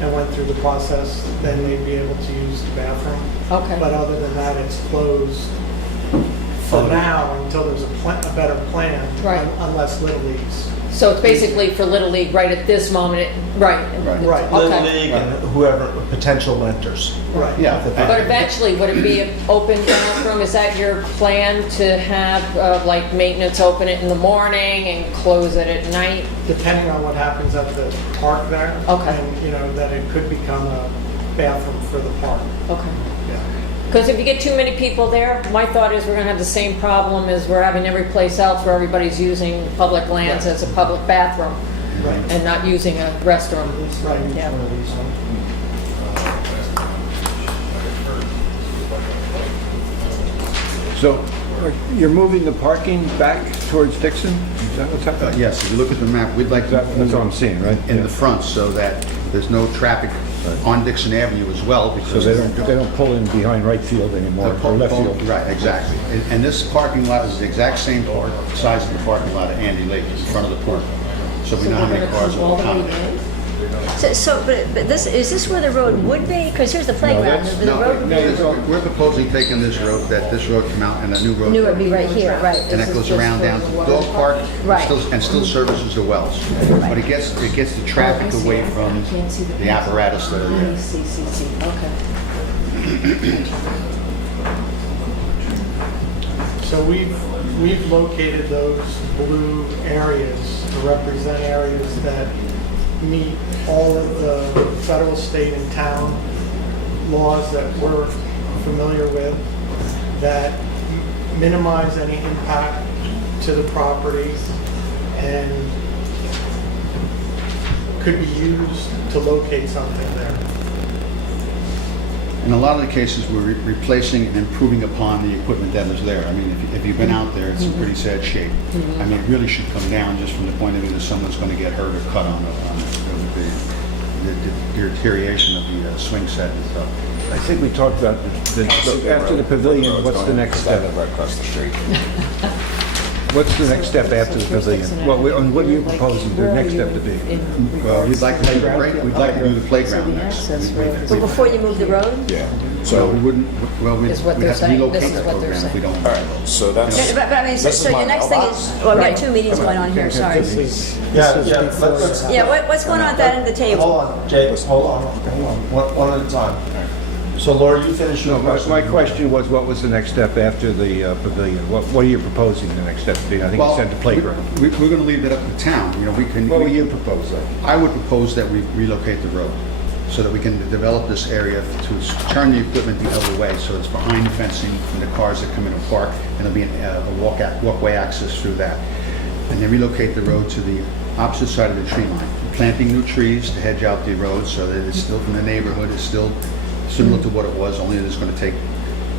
and went through the process, then they'd be able to use the bathroom. Okay. But other than that, it's closed for now until there's a better plan. Right. Unless Little League's. So it's basically for Little League right at this moment, right? Right. Little Okay. League and whoever, potential renters. Right. Yeah. But eventually, would it be an open bathroom? Is that your plan, to have, like, maintenance open it in the morning and close it at night? Depending on what happens at the park there. Okay. And, you know, that it could become a bathroom for the park. Okay. Because if you get too many people there, my thought is we're gonna have the same problem as we're having every place else where everybody's using public lands as a public bathroom Right. and not using a restroom. Right. Yeah. So you're moving the parking back towards Dixon? Is that what's happening? Yes, if you look at the map, we'd like to That's what I'm seeing, right? in Yeah. the front so that there's no traffic on Dixon Avenue as well, So because they don't pull in behind right field anymore, or left field? Right, exactly. And this parking lot is the exact same size of the parking lot at Andy Lake, in front of the park. So we know how many cars will accommodate. But this, is this where the road would be? Because here's the playground. that's- The road would be, We're proposing taking this road, that this road come out and a new road. new would be right here, right? And that goes around down to the dog park. Right. And still services the wells. But it gets the traffic away from the apparatus that are there. Okay. So we've located those blue areas to represent areas that meet all of the federal, state, and town laws that we're familiar with that minimize any impact to the property and could be used to locate something there. In a lot of the cases, we're replacing and improving upon the equipment that is there. I mean, if you've been out there, it's in pretty sad shape. I mean, it really should come down just from the point of view that someone's going to get hurt or cut on the deterioration of the swing set and stuff. I think we talked about after the pavilion, what's the next step? Right across the street. What's the next step after the pavilion? What are you proposing the next step to be? Well, we'd like to do the playground next. Well, before you move the road? Yeah. So we wouldn't, well, we'd Is what have they're to saying. relocate This is the what they're program if we saying. don't. All right, so that's. But I mean, so your next thing is, well, we got two meetings going on here, sorry. Yeah, let's. Yeah, what's going on at that end of the table? Hold on, Jake, hold on, one at a time. So Laura, you finish your No, question. my question was, what was the next step after the pavilion? What are you proposing the next step to be? I think you said the playground. We're going to leave that up to the town, you know, we can. What would you propose then? I would propose that we relocate the road so that we can develop this area to turn the equipment the other way, so it's behind the fencing and the cars that come in and park, and there'll be a walkway access through that. And then relocate the road to the opposite side of the tree line. Planting new trees to hedge out the road so that it's still from the neighborhood, it's still similar to what it was, only that it's going to take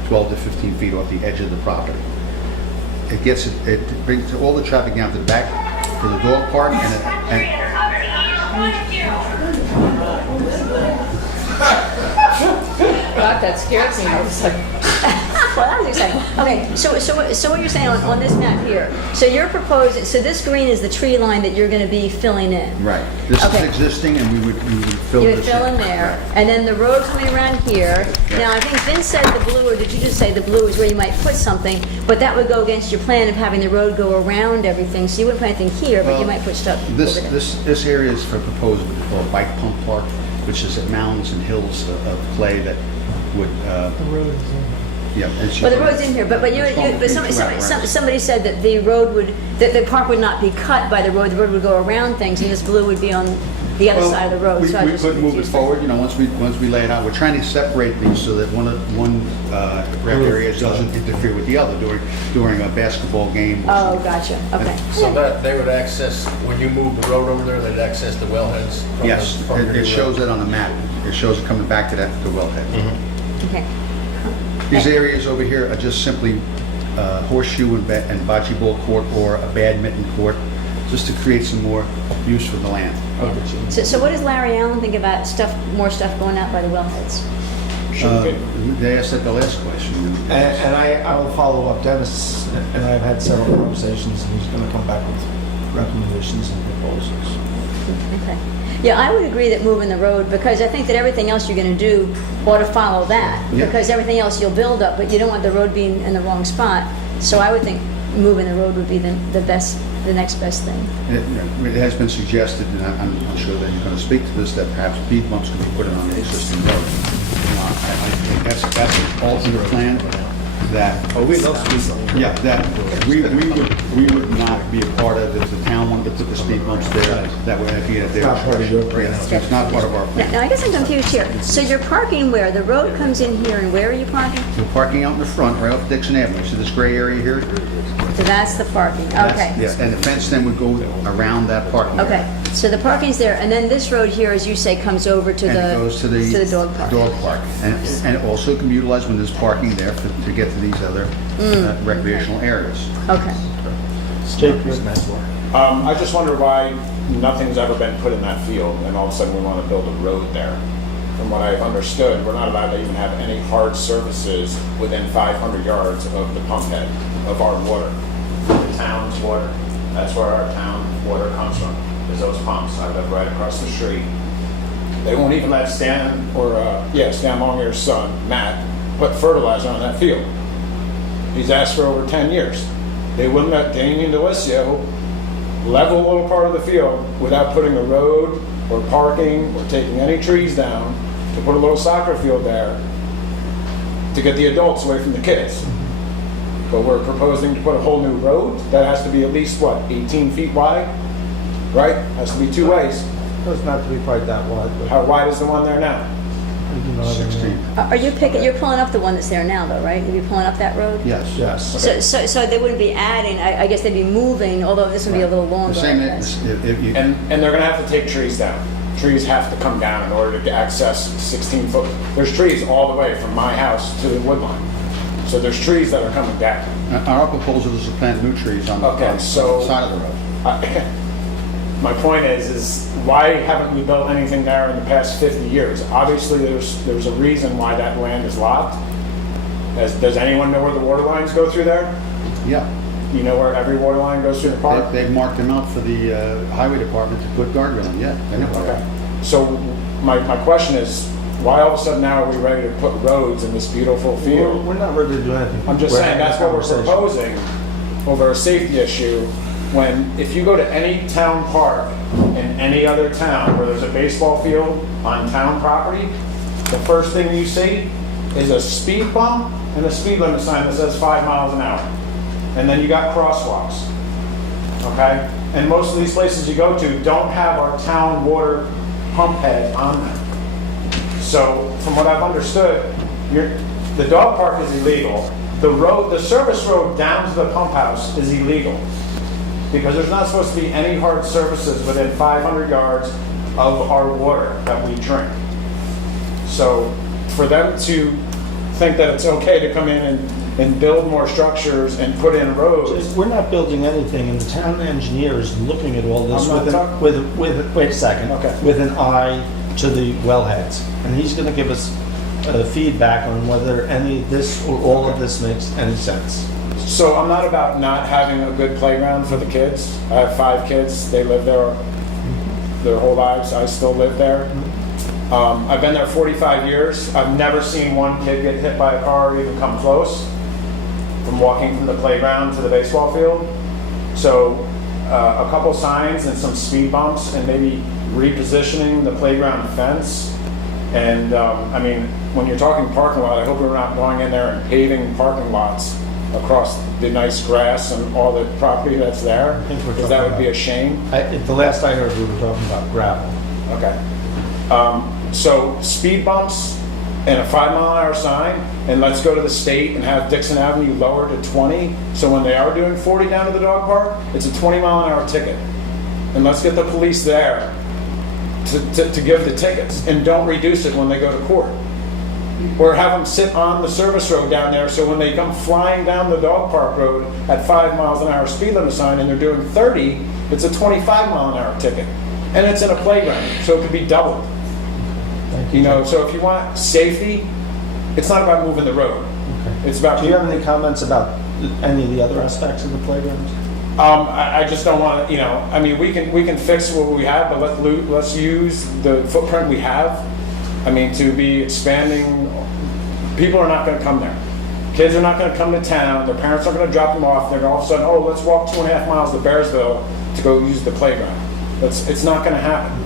12 to 15 feet off the edge of the property. It brings all the traffic down to the back, to the dog park, God, that scares me. I was like, Well, that was exciting. Okay, so what you're saying on this map here, so you're proposing, so this green is the tree line that you're going to be filling in? Right. This is Okay. existing, and we would fill You this would fill in there, and then the road coming around here. Now, I think Vince said the blue, or did you just say the blue is where you might put something, but that would go against your plan of having the road go around everything, so you wouldn't put anything here, but you might put stuff over there. This area is for proposed what we call a bike pump park, which is at mounds and hills of clay that would, The road is in. yeah. Well, the road's in here, but somebody said that the road would, that the park would not be cut by the road would go around things, and this blue would be on the other side of the road. We So I just could move it confused forward, you know, once we lay it out. We're trying to separate these so that one rec area doesn't interfere with the other during a basketball game. Oh, gotcha, okay. So that they would access, when you move the road over there, they'd access the wellheads? Yes, it shows it on the map. It shows it coming back to the wellhead. Okay. These areas over here are just simply horseshoe and bocce ball court or a badminton court, just to create some more use for the land. So what does Larry Allen think about more stuff going out by the wellheads? They asked that the last question. And I will follow up. Dennis and I have had several conversations, and he's going to come back with recommendations and proposals. Okay. Yeah, I would agree that moving the road, because I think that everything else you're going to do ought to follow that. Yeah. Because everything else you'll build up, but you don't want the road being in the wrong spot. So I would think moving the road would be the next best thing. It has been suggested, and I'm sure that you're going to speak to this, that perhaps speed bumps could be put in on the existing road. I think that's an alternate plan that. Oh, we love speed bumps. Yeah, that we would not be a part of if the town wanted to put the speed bumps there. That would be at their Not part of your discretion. plan. It's not part of our plan. Now, I guess I'm confused here. So you're parking where? The road comes in here, and where are you parking? We're parking out in the front, right off Dixon Avenue. See this gray area here? So that's the parking, okay. Yeah, and the fence then would go around that parking area. Okay, so the parking's there, and then this road here, as you say, comes over to And it goes to the dog park. And it also can be utilized when there's parking there to get to these other recreational areas. Okay. Jake, I just wonder why nothing's ever been put in that field, and all of a sudden we want to build a road there. From what I've understood, we're not allowed to even have any hard surfaces within 500 yards of the pump head of our water. The town's water. That's where our town water comes from, is those pumps. I live right across the street. They won't even let Stan Longyear's son, Matt, put fertilizer on that field. He's asked for over 10 years. They wouldn't let Damien DeLisio level a little part of the field without putting a road or parking or taking any trees down to put a little soccer field there to get the adults away from the kids. But we're proposing to put a whole new road that has to be at least, 18 feet wide? Right? Has to be two ways. Doesn't have to be quite that wide, but. How wide is the one there now? 16. Are you you're pulling up the one that's there now, though, right? Are you pulling up that road? Yes. Yes. So they wouldn't be adding, I guess they'd be moving, although this would be a little The longer, I same, guess. if you, And they're gonna have to take trees down. Trees have to come down in order to access 16 foot. There's trees all the way from my house to the wood line. So there's trees that are coming down. our proposal is to plant new trees on the Okay, on the so- side of the road. My point is why haven't we built anything there in the past 50 years? Obviously, there's a reason why that land is locked. Does anyone know where the water lines go through there? Yeah. You know where every water line goes through the park? They've marked them out for the highway department to put guardrail in, yeah. I know. Okay. So my question is, why all of a sudden now are we ready to put roads in this beautiful field? We're not ready to do anything. I'm just We're saying, having a that's what we're conversation. proposing over a safety issue, when if you go to any town park in any other town where there's a baseball field on town property, the first thing you see is a speed bump and a speed limit sign that says 5 miles an hour. And then you got crosswalks, okay? And most of these places you go to don't have our town water pump head on them. So from what I've understood, the dog park is illegal. The service road down to the pump house is illegal because there's not supposed to be any hard surfaces within 500 yards of our water that we drink. So for them to think that it's okay to come in and build more structures and put in roads. We're not building anything, and the town engineer is looking at all this I'm not with wait a second, Okay. with an eye to the wellheads. And he's gonna give us feedback on whether any of this or all of this makes any sense. So I'm not about not having a good playground for the kids. I have 5 kids. They live there their whole lives. I still live there. I've been there 45 years. I've never seen one kid get hit by a car or even come close from walking from the playground to the baseball field. So a couple signs and some speed bumps and maybe repositioning the playground fence. And I mean, when you're talking parking lot, I hope we're not going in there and paving parking lots across the nice grass and all the property that's there, because that would be a shame. The last I heard, we were talking about gravel. Okay. So speed bumps and a 5 mile an hour sign, and let's go to the state and have Dixon Avenue lowered to 20. So when they are doing 40 down to the dog park, it's a 20 mile an hour ticket. And let's get the police there to give the tickets, and don't reduce it when they go to court. Or have them sit on the service road down there, so when they come flying down the dog park road at 5 miles an hour speed limit sign and they're doing 30, it's a 25 mile an hour ticket. And it's in a playground, so it could be doubled. You know, so if you want safety, it's not about moving the road. Okay. It's about. Do you have any comments about any of the other aspects of the playgrounds? I just don't want to, you know, I mean, we can fix what we have, but let's use the footprint we have. I mean, to be expanding, people are not going to come there. Kids are not going to come to town. Their parents are going to drop them off. They're going to all of a sudden, oh, let's walk 2.5 miles to Bearsville to go use the playground. It's not going to happen.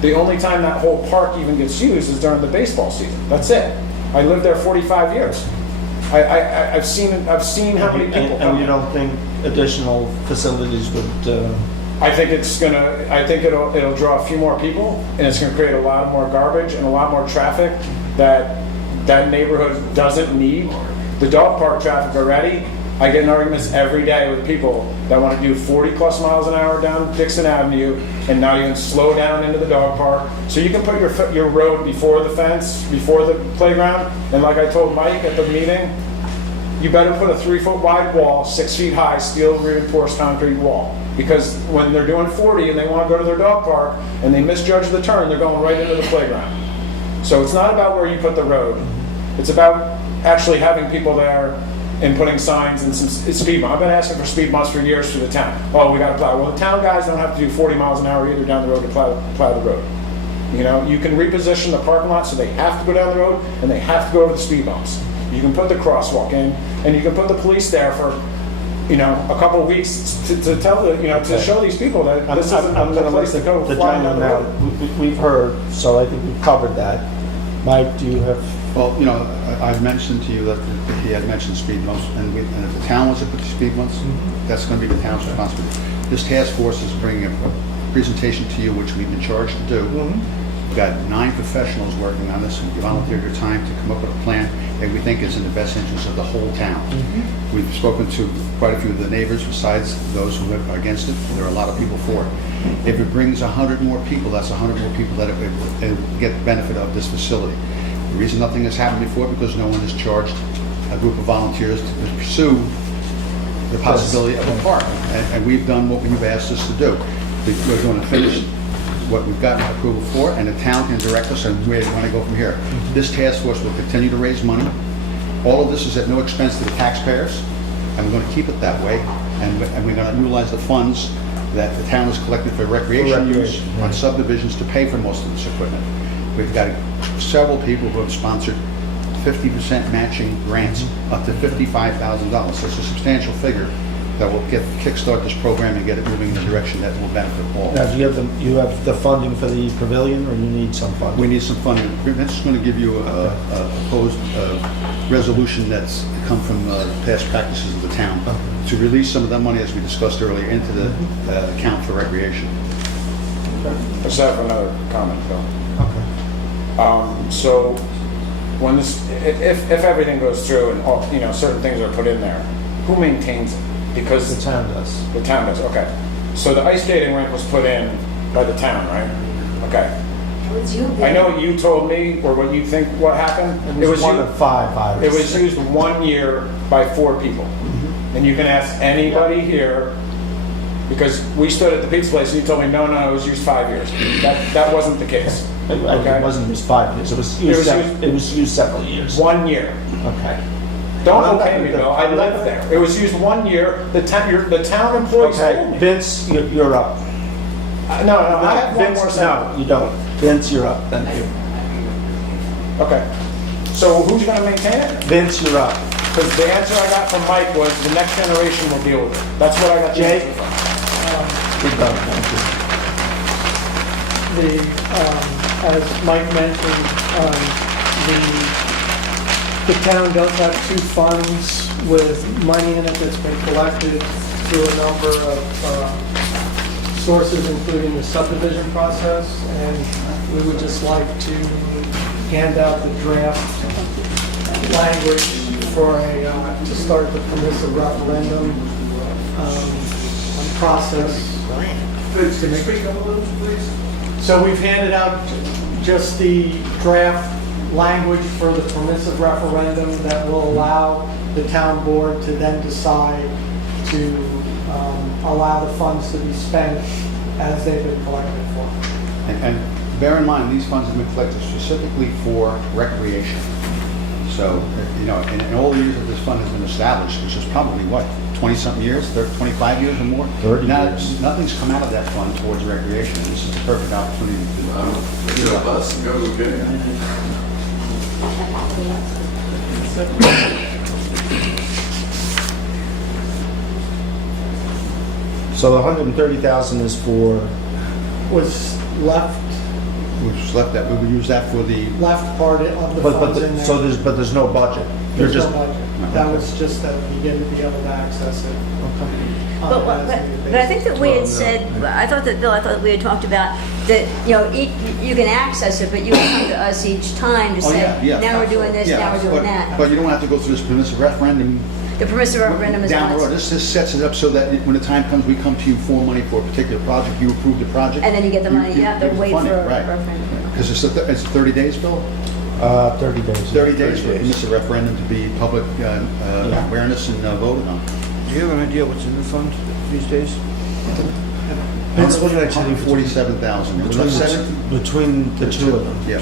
The only time that whole park even gets used is during the baseball season. That's it. I lived there 45 years. I've seen how many people come. And you don't think additional facilities would? I think it'll draw a few more people, and it's gonna create a lot more garbage and a lot more traffic that neighborhood doesn't need. The dog park traffic already, I get in arguments every day with people that want to do 40 plus miles an hour down Dixon Avenue and not even slow down into the dog park. So you can put your road before the fence, before the playground, and like I told Mike at the meeting, you better put a 3-foot wide wall, 6 feet high, steel reinforced concrete wall. Because when they're doing 40 and they want to go to their dog park and they misjudge the turn, they're going right into the playground. So it's not about where you put the road. It's about actually having people there and putting signs and some speed bumps. I've been asking for speed bumps for years for the town. Oh, we got to plow. Well, the town guys don't have to do 40 miles an hour either down the road to plow the road. You know, you can reposition the parking lot so they have to go down the road and they have to go over the speed bumps. You can put the crosswalk in, and you can put the police there for, you know, a couple of weeks to tell the, you know, to show these people that this isn't the place to go flying down the road. We've heard, so I think we've covered that. Mike, do you have? Well, you know, I've mentioned to you that he had mentioned speed bumps, and if the town wants to put the speed bumps, that's going to be the town's responsibility. This task force is bringing presentation to you, which we've been charged to do. We've got 9 professionals working on this, and volunteered their time to come up with a plan that we think is in the best interest of the whole town. We've spoken to quite a few of the neighbors besides those who are against it. There are a lot of people for it. If it brings 100 more people, that's 100 more people that it get the benefit of this facility. The reason nothing has happened before, because no one has charged a group of volunteers to pursue the possibility of a park. And we've done what you've asked us to do. We're going to finish what we've gotten approval for, and the town can direct us on where we want to go from here. This task force will continue to raise money. All of this is at no expense to the taxpayers, and we're going to keep it that way. And we're going to utilize the funds that the town has collected for recreation use on subdivisions to pay for most of this equipment. We've got several people who have sponsored 50% matching grants up to $55,000. That's a substantial figure that will kickstart this program and get it moving in a direction that will benefit all. Now, do you have the funding for the pavilion, or you need some funding? We need some funding. Vince is going to give you a proposed resolution that's come from past practices of the town to release some of that money, as we discussed earlier, into the account for recreation. I just have another comment, Phil. Okay. So, when this, if everything goes through and all, certain things are put in there, who maintains it? Because The town does. the town does. Okay. So the ice skating rink was put in by the town, right? Okay. It was you, I know you told me, or what you think what happened. It was one of 5 items. It was used 1 year by 4 people. And you can ask anybody here, because we stood at the pizza place and you told me, no, it was used 5 years. That wasn't the case. It wasn't used 5 years. It was used several years. 1 year. Okay. Don't okay me, Bill. I lived there. It was used 1 year. The town employees told Okay, me. Vince, you're up. No, I have one Vince, more sentence. no, you don't. Vince, you're up. Thank you. Okay. So who's going to maintain it? Vince, you're up. Because the answer I got from Mike was the next generation will deal with it. That's what I got. Jay? The answer from. You're done. Thank you. As Mike mentioned, the town does have 2 funds with money in it that's been collected through a number of sources, including the subdivision process, and we would just like to hand out the draft language for to start the permissive referendum process. Speak up a little, please. So we've handed out just the draft language for the permissive referendum that will allow the town board to then decide to allow the funds to be spent as they've been collected for. And bear in mind, these funds have been collected specifically for recreation. So, in all the years that this fund has been established, which is probably, 20-something years, 25 years or more? 30 years. Nothing's come out of that fund towards recreation, and this is the perfect opportunity to Get a bus and go to a game. So the 130,000 is for, Was left which was left, that we would use that for the, left part of the but funds in there. so there's no budget. You're There's no just budget. That was just that we didn't be able to access it. But I think that we had said, I thought that we had talked about that, you can access it, but you can come to us each time to say, now we're doing this, now we're doing that. But you don't have to go through this permissive referendum The permissive referendum is down the on road. it. This sets it up so that when the time comes, we come to you for money for a particular project, you approve the project. And then you get the money, you have to get the wait for funding, a right. referendum. Because it's 30 days, Bill? 30 days. 30 days for a permissive referendum to be public awareness and voted on. Do you have an idea what's in the fund these days? Vince, what did I tell you? 47,000. Between the two of them. Yeah,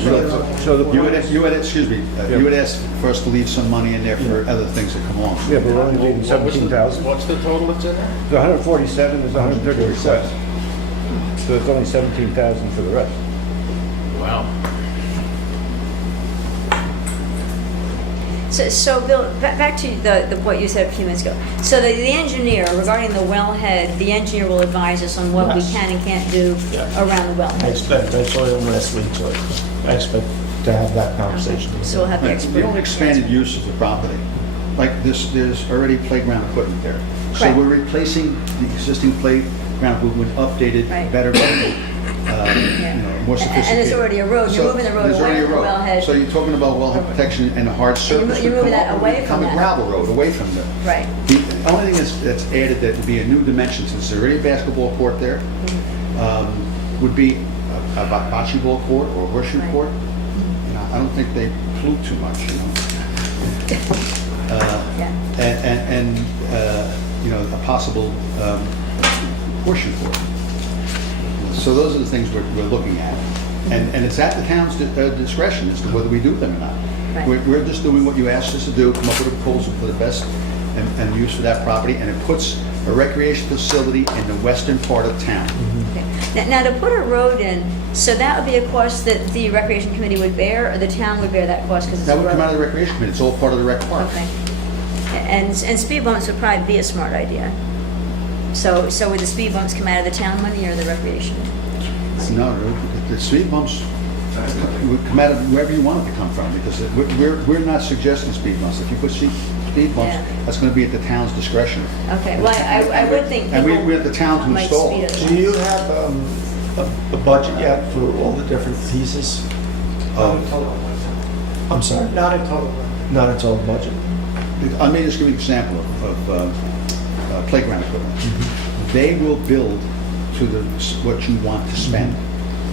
So the you had asked for us to leave some money in there for other things that come along. Yeah, but we're only leaving 17,000. What's the total that's in there? The 147 is 130 requests. So it's only 17,000 for the rest. Wow. So Bill, back to what you said a few minutes ago. So the engineer, regarding the wellhead, the engineer will advise us on what we Yes. can and can't do around the I wellhead. I saw him last week, so I expect to have that conversation. with So we'll him. have the Right. expert. The only expanded use of the property, like this, there's already playground equipment there. So Correct. we're replacing the existing ground with updated, Right. better, more sophisticated. And there's already a road, you're So, moving the road there's already away a from the road. wellhead. So you're talking about wellhead protection and a hard surface. you're moving that away from Become a that. gravel road, away from the. Right. The only thing that's added that would be a new dimension, since there's already a basketball court there, would be a bocce ball court or a horseshoe Right. court. You know, I don't think they pollute too much, you know. And you know, a possible horseshoe court. So those are the things we're looking at. And it's at the town's discretion as to whether we do them or not. Right. We're just doing what you asked us to do, come up with a proposal for the best and use for that property, and it puts a recreation facility in the western part of town. Okay. Now, to put a road in, so that would be a cost that the Recreation Committee would bear, or the town would bear that cost because it's a That road? would come out of the recreation committee, it's all part of the rec park. Okay. And speed bumps would probably be a smart idea. So would the speed bumps come out of the town money or the recreation? No, the speed bumps would come out of wherever you want it to come from, because we're not suggesting speed bumps. If you put speed bumps, Yeah. that's going to be at the town's discretion. Okay, well, I would think And people we're at the town to might install. speed it Do along. you have a budget yet for all the different pieces? I'm sorry? Not in total. Not a total budget. I may just give you an example of playground equipment. They will build to what you want to spend,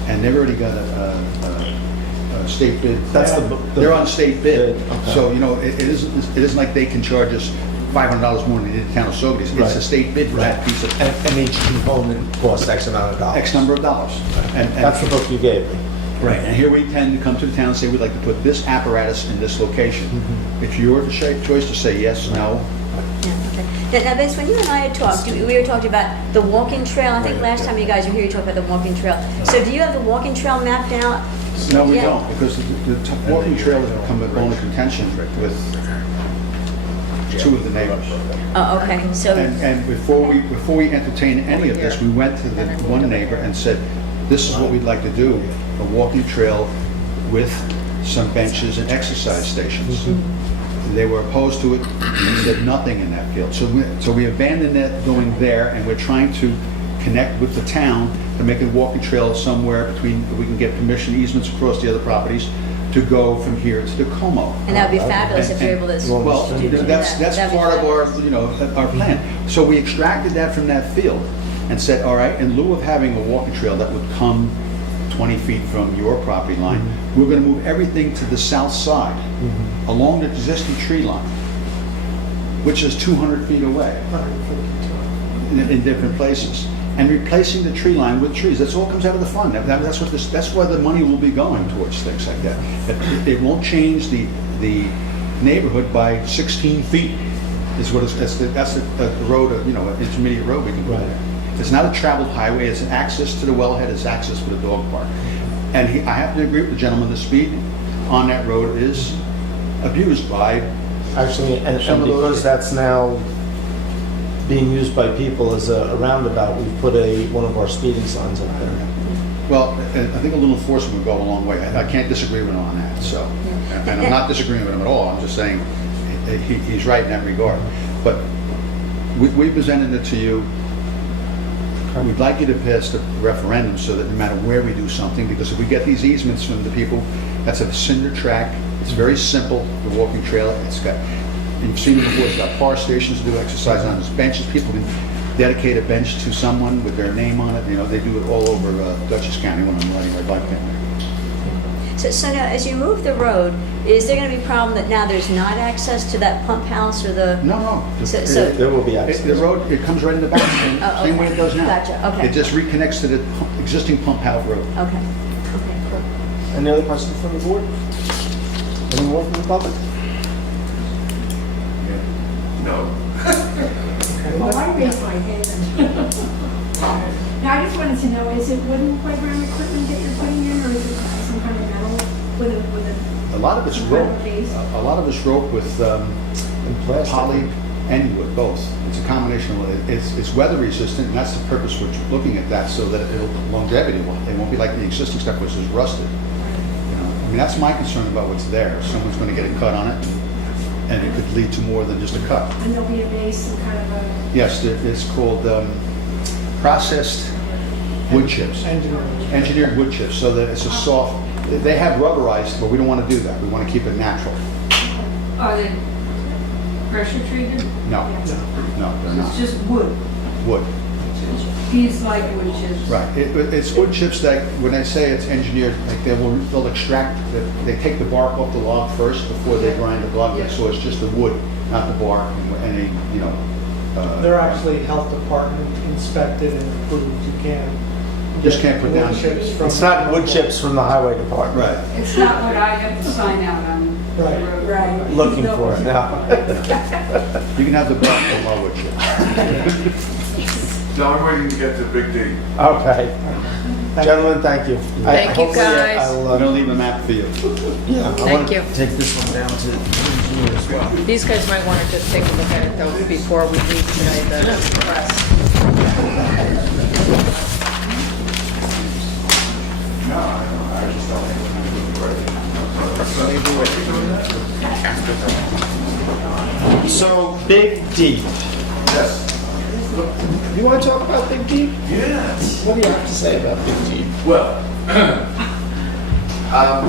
and they've already got a state bid. That's They're on state bid, okay. so you know it isn't like they can charge us $500 more than they did the town of Saugerties. It's Right. a state bid for that piece of And each component costs X amount of dollars. X number of dollars. And That's the book you gave me. right. And here we tend to come to the town and say we'd like to put this apparatus in this location. It's your choice to say yes, no. Yeah, okay. Now, Vince, when you and I had talked, we were talking about the walking trail. I think last time you guys were here, you talked about the walking trail. So do you have the walking trail mapped out? No, we yet? don't, because the walking trail has become a bone of contention with two of the neighbors. Oh, okay, so, And before we entertained any of this, we went to the one neighbor and said, this is what we'd like to do, a walking trail with some benches and exercise stations. They were opposed to it, and said nothing in that field. So we abandoned that going there, and we're trying to connect with the town to make a walking trail somewhere between, we can get permission easements across the other properties to go from here to Como. and that would be fabulous if you're able to Well, do that. that's That'd be part of our, fabulous. our plan. So we extracted that from that field and said, all right, in lieu of having a walking trail that would come 20 feet from your property line, we're going to move everything to the south side along the existing tree line, which is 200 feet away in different places, and replacing the tree line with trees. That's all comes out of the fund. That's why the money will be going towards things like that. It won't change the neighborhood by 16 feet. Is what that's the road, an intermediate road we can go there. It's not a traveled highway. It's access to the wellhead. It's access for the dog park. And I have to agree with the gentleman. The speed on that road is abused by. Actually, and Some of those- because that's now being used by people as a roundabout, we've put one of our speeding signs up there. Well, I think a little enforcement would go a long way. I can't disagree with him on that, so. And I'm not disagreeing with him at all, I'm just saying he's right in that regard. But we presented it to you. We'd like you to pass the referendum so that no matter where we do something, because if we get these easements from the people, that's a cinder track. It's very simple, the walking trail. It's got, you've seen it before, it's got power stations to do exercise on. There's benches. People can dedicate a bench to someone with their name on it. They do it all over Dutchess County when I'm riding my bike down there. So now, as you move the road, is there going to be a problem that now there's not access to that pump house or the? No. So- There will be access. The road, it comes right in the back, same way it does now. Gotcha, okay. It just reconnects to the existing pump house road. Okay, cool. Any other questions from the board? Any more from the public? No. Well, I raised my hand. Now, I just wanted to know, is it wooden playground equipment that you're putting in, or is it some kind of metal with a A lot of it's some rope. kind of base? A lot of it's rope with poly and wood, both. It's a combination of, it's weather resistant, and that's the purpose we're looking at that, so that longevity, it won't be like the existing stuff which is rusted. I mean, that's my concern about what's there. Someone's going to get a cut on it, and it could lead to more than just a cut. And there'll be a base, some kind of a, Yes, it's called processed wood chips. Engineered wood chips, so that it's a soft, they have rubberized, but we don't want to do that. We want to keep it natural. Are they pressure treated? No, they're not. It's just wood. Wood. These like wood chips. Right. It's wood chips that, when I say it's engineered, like they'll extract, they take the bark off the log first before they grind the log, so it's just the wood, not the bark, and any, you know. They're actually health department inspected and approved. You Just can't put down. wood chips from. It's not wood chips from the highway department. Right. It's not what I have to sign out on. Right. Looking for it now. You can have the bark from our wood chips. Now I'm waiting to get to Big D. Okay. Gentlemen, thank you. Thank you, Hopefully guys. I'm going to leave a map for you. Yeah, I Thank want you. to take this one down to the engineer as well. These guys might want to just take a look at it though before we leave tonight, the press. No, I just don't think it's So, Big Deep. Yes. You want to talk about Big Deep? Yes. What do you have to say about Big Deep? Well,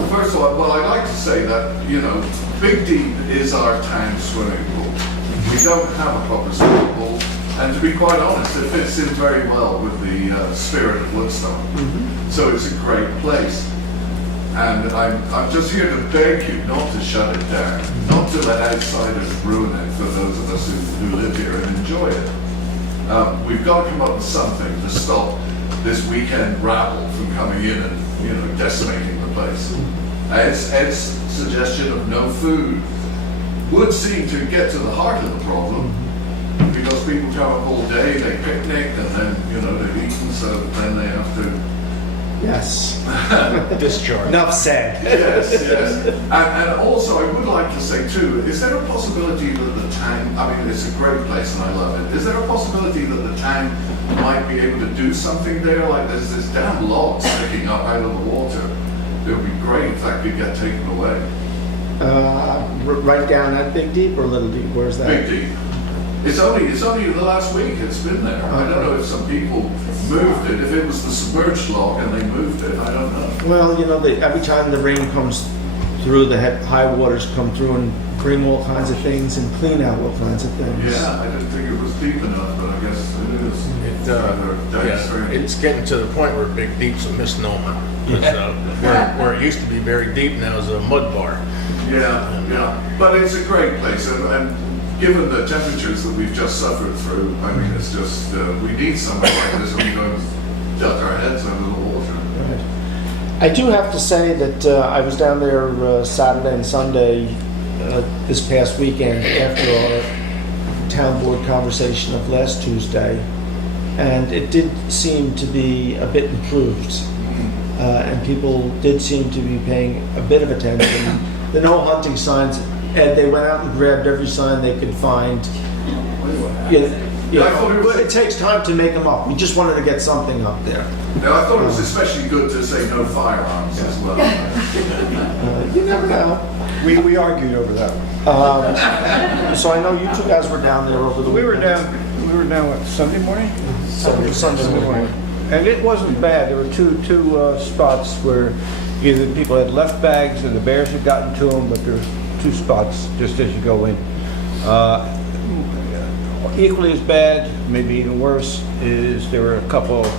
first of all, well, I'd like to say that, you know, Big Deep is our town swimming pool. We don't have a proper swimming pool, and to be quite honest, it fits in very well with the spirit of Woodstock. So it's a great place. And I'm just here to beg you not to shut it down, not to let outsiders ruin it for those of us who live here and enjoy it. We've got to come up with something to stop this weekend rabble from coming in and, you know, decimating the place. Ed's suggestion of no food would seem to get to the heart of the problem, because people come up all day, they picnic, and then, you know, they've eaten, so then they have to... Yes. Discharge. Enough said. Yes, yes. And also, I would like to say too, is there a possibility that the town, I mean, it's a great place and I love it, is there a possibility that the town might be able to do something there? Like there's this damn log sticking up out of the water. It would be great if that could get taken away. Right down at Big Deep or Little Deep? Where's that? Big Deep. It's only the last week it's been there. I don't know if some people moved it, if it was the submerged log and they moved it, I don't know. Well, you know, every time the rain comes through, the high waters come through and bring all kinds of things and clean out all kinds of things. Yeah, I didn't think it was deep enough, but I guess it is. It's getting to the point where Big Deep's a misnomer. Where it used to be very deep now is a mud bar. Yeah. But it's a great place, and given the temperatures that we've just suffered through, I mean, it's just, we need somewhere like this and we don't duck our heads under the water. Right. I do have to say that I was down there Saturday and Sunday this past weekend after our town board conversation of last Tuesday, and it did seem to be a bit improved. And people did seem to be paying a bit of attention. The no hunting signs, and they went out and grabbed every sign they could find. But it takes time to make them up. We just wanted to get something up there. Now, I thought it was especially good to say no firearms as well. You never know. We argued over that. So I know you two guys were down there over the We were weekend. down, what, Sunday morning? Sunday morning. And it wasn't bad. There were two spots where either people had left bags and the bears had gotten to them, but there were two spots just as you go in. Equally as bad, maybe even worse, is there were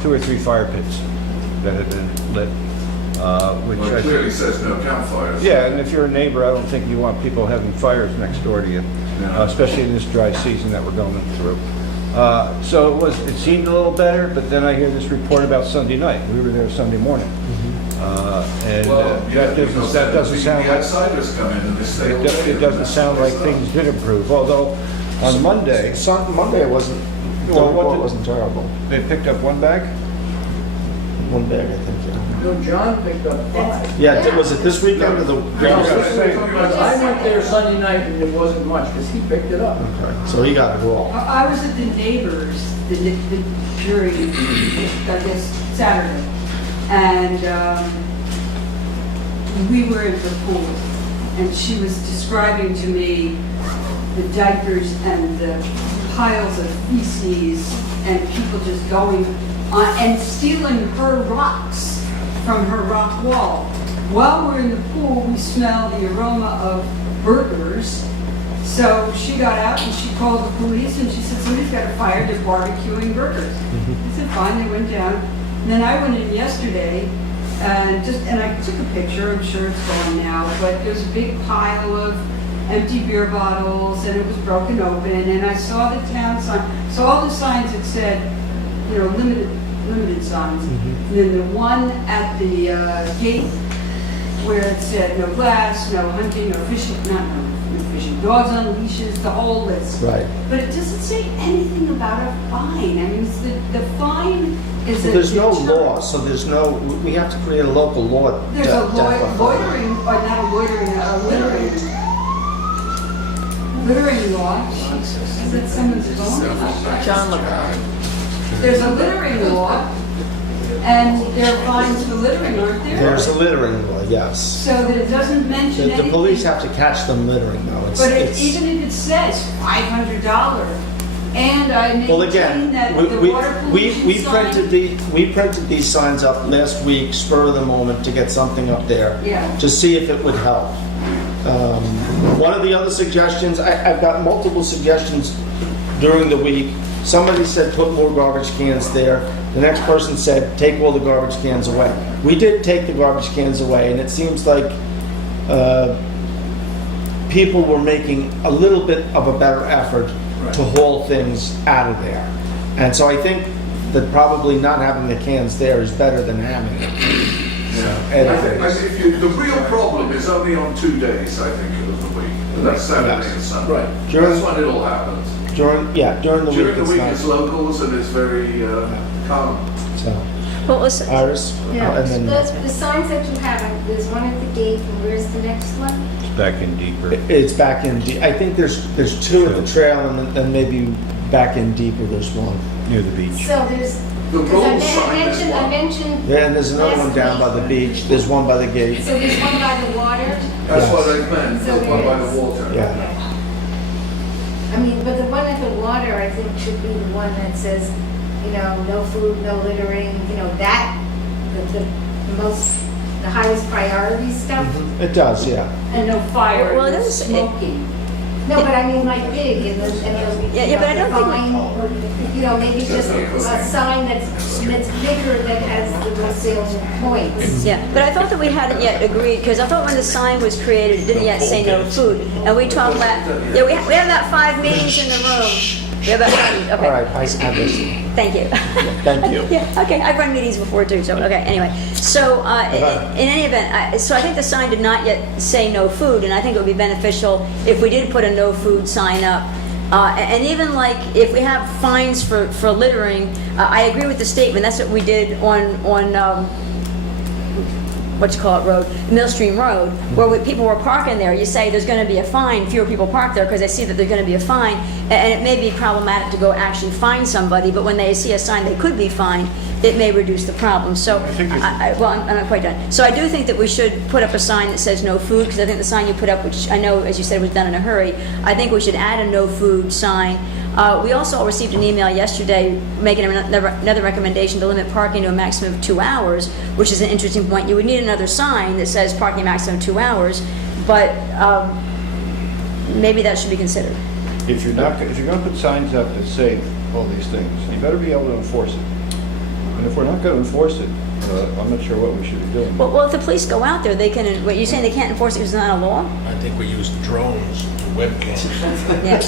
two or three fire pits that had been lit. Which Well, it clearly says no campfires. Yeah, and if you're a neighbor, I don't think you want people having fires next door to you, especially in this dry season that we're going through. So it seemed a little better, but then I hear this report about Sunday night. We were there Sunday morning. That doesn't sound like... outsiders come in and they stay all day. It doesn't sound like things did improve, although on Monday... Monday it wasn't terrible. They picked up one bag? One bag, I think, yeah. No, John picked up 5. Yeah, was it this weekend or the... I went there Sunday night and it wasn't much, because he picked it up. Okay, so he got it all. I was at the neighbors, the jury, I guess, Saturday, and we were in the pool, and she was describing to me the diapers and the piles of feces and people just going on and stealing her rocks from her rock wall. While we're in the pool, we smell the aroma of burgers. So she got out and she called the police and she said, somebody's got a fire, they're barbecuing burgers. I said, fine, they went down. And then I went in yesterday and I took a picture, I'm sure it's gone now, but there's a big pile of empty beer bottles and it was broken open and I saw the town sign, so all the signs that said, you know, limited signs. And then the one at the gate where it said no glass, no hunting, no fishing, no fishing, dogs on leashes, the whole list. Right. But it doesn't say anything about a fine. I mean, it's the fine is a... There's no law, so there's no, we have to create a local law. There's a loitering, or not a loitering, a littering law. Is that someone's phone? John LeBron. There's a littering law, and there are fines for littering, aren't there? There's a littering law, yes. So that it doesn't mention The anything. police have to catch them littering though. But even if it says $500, and I Well, again, maintain that the water pollution we sign... we printed these signs up last week, spur of the moment, to get something up there. Yeah. To see if it would help. One of the other suggestions, I've got multiple suggestions during the week. Somebody said put more garbage cans there. The next person said take all the garbage cans away. We did take the garbage cans away, and it seems like people were making a little bit of a better effort to haul things out of there. And so I think that probably not having the cans there is better than having it. I think the real problem is only on 2 days, I think, of the week. And that's Saturday and Sunday. Right. That's when it all happens. During the During week the it's week not. it's locals and it's very calm. So, Well, listen, Iris? Yeah, And then the signs that you have, there's one at the gate, and where's the next one? It's back in deeper. it's back in, I think there's two at the trail, and then maybe back in deeper there's one. Near the beach. So there's, The because road I sign is mentioned, one. Yeah, and there's another one last down by the beach, there's one by the gate. So there's one by the water? That's what I meant, So the one by there's- the water. Yeah. I mean, but the one at the water, I think, should be the one that says, you know, no food, no littering, you know, that, the highest priority stuff. It does, yeah. And no fire, Well, it no is- smoking. No, but I mean like big, and those, Yeah, but I don't think think... You know, maybe just a sign that's bigger that has the most salient points. yeah, but I thought that we hadn't yet agreed, because I thought when the sign was created, it didn't yet say no food. And we talked about, yeah, we have about 5 meetings in the room. We have about 5, okay. All right, I have this. Thank you. Thank you. Yeah, okay, I've run meetings before too, so, okay, anyway. So, in any event, so I think the sign did not yet say no food, and I think it would be beneficial if we did put a no food sign up. And even like, if we have fines for littering, I agree with the statement, that's what we did on road, Millstream Road, where people were parking there. You say there's going to be a fine, fewer people park there because they see that there's going to be a fine, and it may be problematic to go actually fine somebody, but when they see a sign they could be fined, it may reduce the problem. So, well, I'm not quite done. So I do think that we should put up a sign that says no food, because I think the sign you put up, which I know, as you said, was done in a hurry, I think we should add a no food sign. We also received an email yesterday making another recommendation to limit parking to a maximum of 2 hours, which is an interesting point. You would need another sign that says parking maximum 2 hours, but maybe that should be considered. If you're going to put signs up that say all these things, you better be able to enforce it. And if we're not going to enforce it, I'm not sure what we should be doing. Well, if the police go out there, they can. What you're saying, they can't enforce it because it's not a law? I think we use drones, webcams. Yeah.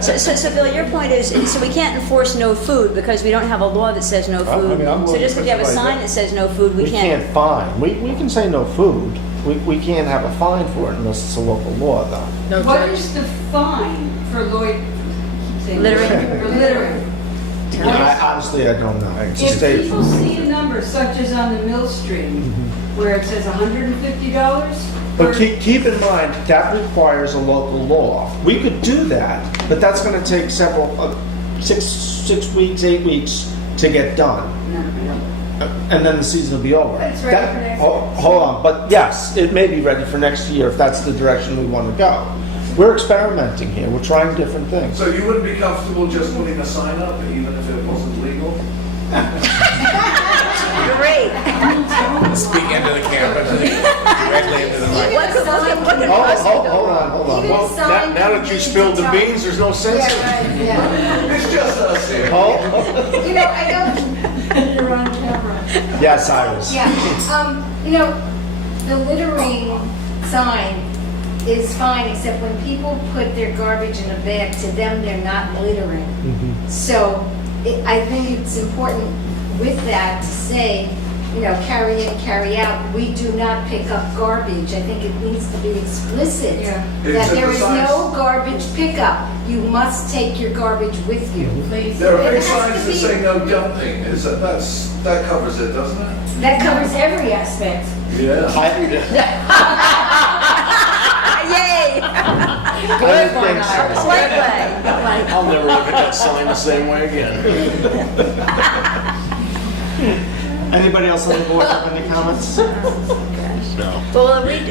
So, Bill, your point is, so we can't enforce no food because we don't have a law that says no food. I mean, I'm So just because you have a sign that says no food, we can't. fine. We can say no food. We can't have a fine for it unless it's a local law, though. What is the fine for littering? Littering. For littering. Honestly, I don't know. It's a If state. people see a number such as on the Millstream, where it says $150, But keep in mind, that requires a local law. We could do that, but that's going to take several, 6 weeks, 8 weeks to get done. And then the season will be over. It's ready for next year. Hold on, but yes, it may be ready for next year if that's the direction we want to go. we're experimenting here, we're trying different things. So you wouldn't be comfortable just putting a sign up, even if it wasn't legal? Great. Speak into the camera, directly into the mic. Hold on. Well, now that you spilled the beans, there's no sense in it. Yeah, It's just us here. right. You know, I don't, you're on camera. Yes, Iris. Yeah, you know, the littering sign is fine, except when people put their garbage in a bag, to them, they're not littering. So I think it's important with that to say, you know, carry in, carry out, we do not pick up garbage. I think it needs to be explicit that It's in there the is signs. no garbage pickup. You must take your garbage with you. There are It big has signs to that be- say no dumping, that covers it, doesn't it? That covers every aspect. Yeah. Yay! Good one, think so. Iris. Slight way. I'll never look at that sign the same way again. Anybody else on the board have any comments? No. Well, are we doing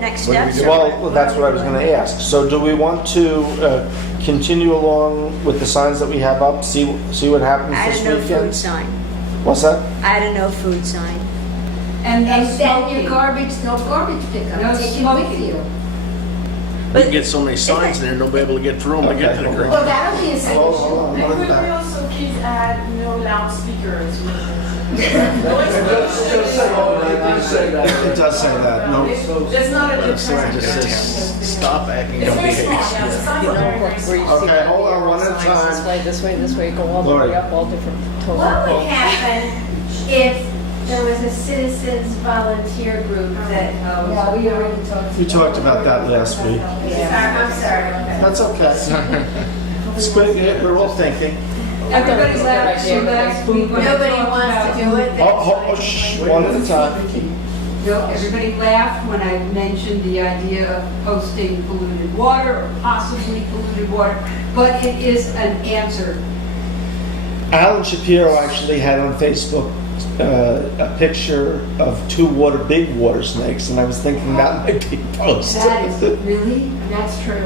next steps? or what? Well, that's what I was gonna ask. So do we want to continue along with the signs that we have up, see what happens Add this a no food weekend? sign. What's that? Add a no food sign. And no then your smoking. garbage, no garbage pickup. No Take it with smoking. you. You get so many signs in there, nobody able to get through them to get to the creek. Well, that'll be a Hold solution. on, And what could is we that? also kids add no loudspeakers? Just say all that, just say that. It does say that, no. That's not a good Sign just sign. says, stop acting It's up very small, behavior. yeah, the signs You are know, very, very where small. you see Okay, the hold on, arrow one at a signs, time. this way, go all the Lori. way up, all different total. What would happen if there was a citizens volunteer group that... Yeah, we already talked. We talked about that last week. I'm sorry. That's okay. It's good, we're all thinking. Everybody left, she left. Nobody wants to do it. Oh, shh, one at a time. No, everybody laughed when I mentioned the idea of posting polluted water or possibly polluted water, but it is an answer. Alan Shapiro actually had on Facebook a picture of two big water snakes, and I was thinking that might be posted. That is really, that's true.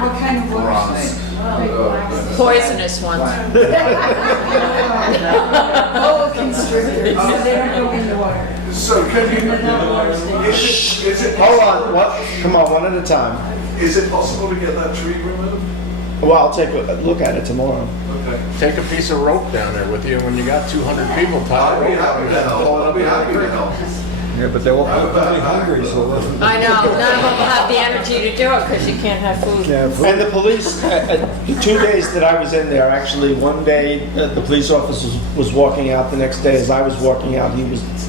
What kind of water snake? Poisonous ones. Oh, constrictors. No, they don't go in the water. So can you, They're not water snakes. is it Hold on, what? Come on, one at a time. Is it possible to get that tree removed? Well, I'll take a look at it tomorrow. Okay. Take a piece of rope down there with you, and when you got 200 people tie I'll a be rope happy on to it, help, pull it I'll up be in the happy to creek. help. Yeah, but they're all hungry, so... I know, none of them will have the energy to do it because you can't have food. And the police, the 2 days that I was in there, actually, one day, the police officer was walking out, the next day, as I was walking out,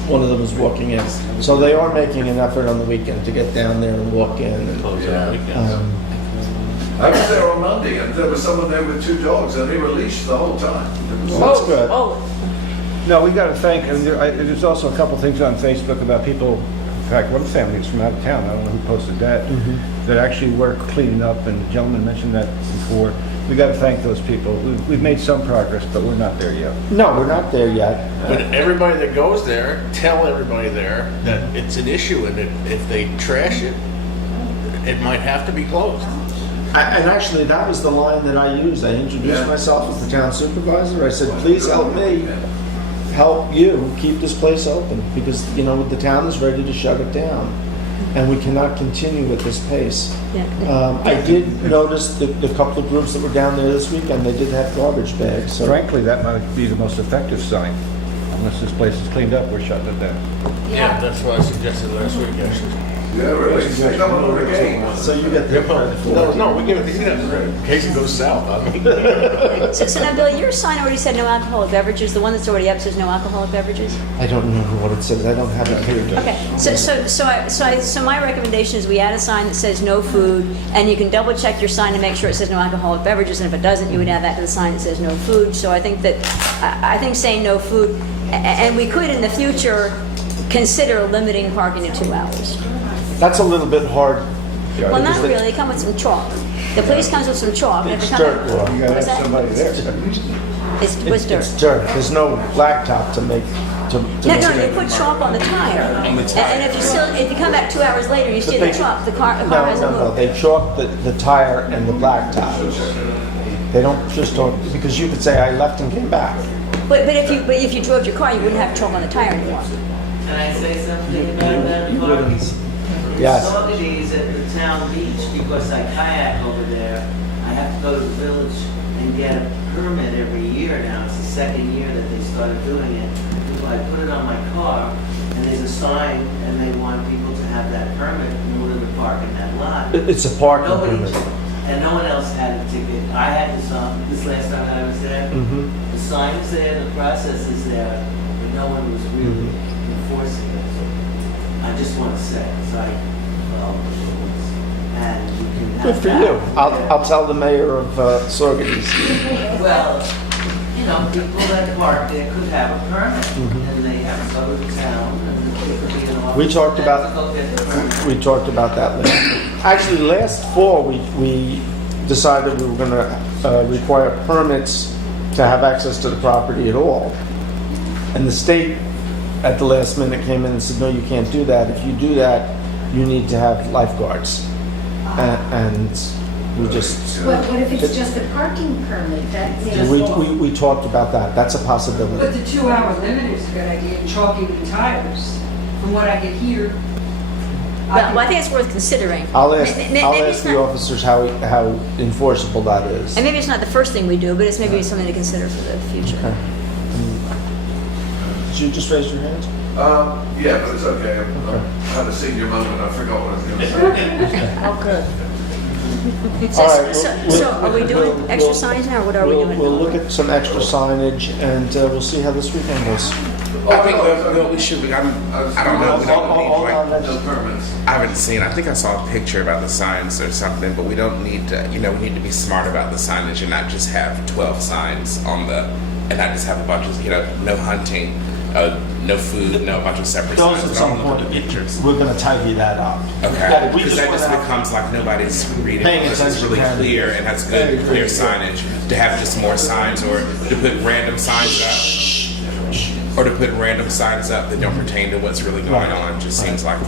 one of them was walking in. So they are making an effort on the weekend to get down there and walk in. And, Close it on weekends. I was there on Monday and there was someone there with 2 dogs and they were leashed the whole time. It was- That's good. Oh, No, we got to thank, and there's also a couple things on Facebook about people, in fact, one family is from out of town, I don't know who posted that, that actually work cleaning up, and the gentleman mentioned that before. We got to thank those people. We've made some progress, but we're not there yet. No, we're not there yet. But everybody that goes there, tell everybody there that it's an issue, and if they trash it, it might have to be closed. And actually, that was the line that I used. I introduced myself as the town supervisor. I said, please help me help you keep this place open, because, you know, the town is ready to shut it down, and we cannot continue at this pace. I did notice the couple of groups that were down there this weekend, they did have garbage bags. So Frankly, that might be the most effective sign. Unless this place is cleaned up, we're shutting it down. Yeah, that's what I suggested last week, actually. Yeah, really, they come on the game. So you get the credit for it. No, we give it to you in case it goes south. I mean. So now, Bill, your sign already said no alcoholic beverages. The one that's already up says no alcoholic beverages? I don't remember what it says. I don't have it here. Okay, so my recommendation is we add a sign that says no food, and you can double check your sign to make sure it says no alcoholic beverages, and if it doesn't, you would add that to the sign that says no food. So I think saying no food, and we could in the future consider limiting parking to 2 hours. That's a little bit hard. Well, not really, they come with some chalk. The police comes with some chalk. and if It's they come dirt, with- well, You got to What's have that? somebody there. Was dirt. It's dirt. There's no blacktop to make, to No, make no, it. they put chalk on the tire. On the tire. And if you come back 2 hours later, you see the chalk, the car No, hasn't no, no, moved. they chalk the tire and the blacktop. They don't just talk, because you could say, I left and came back. But if you drove your car, you wouldn't have chalk on the tire anymore. Can I say something about that, You Mark? wouldn't. Yes. I saw these at the town beach because I kayak over there. I have to go to the village and get a permit every year now. It's the second year that they started doing it. So I put it on my car, and there's a sign, and they want people to have that permit in order to park in that lot. It's a parking Nobody, permit. and no one else had a ticket. I had this on this last time that I was there. Mhm. The sign is there, the process is there, but no one was really enforcing it. I just want to say, it's like, well, and you can have Good for that. you. I'll tell the mayor of Saugerties. Well, you know, people that park there could have a permit, and they have to go to the town, and it could be an office. We talked that about, to go get the permit. we talked about that last. Actually, last fall, we decided we were gonna require permits to have access to the property at all. And the state, at the last minute, came in and said, no, you can't do that. If you do that, you need to have lifeguards. And we just, What if it's just a parking permit? we talked about that. That's a But possibility. the 2-hour limit is a good idea, and chalking the tires. From what I get here, Well, I think it's worth considering. I'll ask Maybe it's the not- officers how enforceable that is. And maybe it's not the first thing we do, but it's maybe something to consider for the future. Okay. Did you just raise your hand? Yeah, but it's okay. I had a senior moment, I forgot what I was going to say. Oh, good. So, All right, so are we doing extra signs now, or what are we doing? We'll look at some extra signage, and we'll see how this weekend goes. I think we should be, I don't know, we don't need like, No permits. I haven't seen, I think I saw a picture about the signs or something, but we don't need to, we need to be smart about the signage and not just have 12 signs on the, and not just have a bunch of, no hunting, no food, no bunch of separate Those signs. at but some all of point, the pictures. we're gonna tidy that up. Okay, We because just that just wanna- becomes like nobody's reading, Paying unless it's attention really to it. clear and has good, clear signage, to have just more signs, or to put random signs up, or to put random signs up that don't pertain to what's really going on, just seems like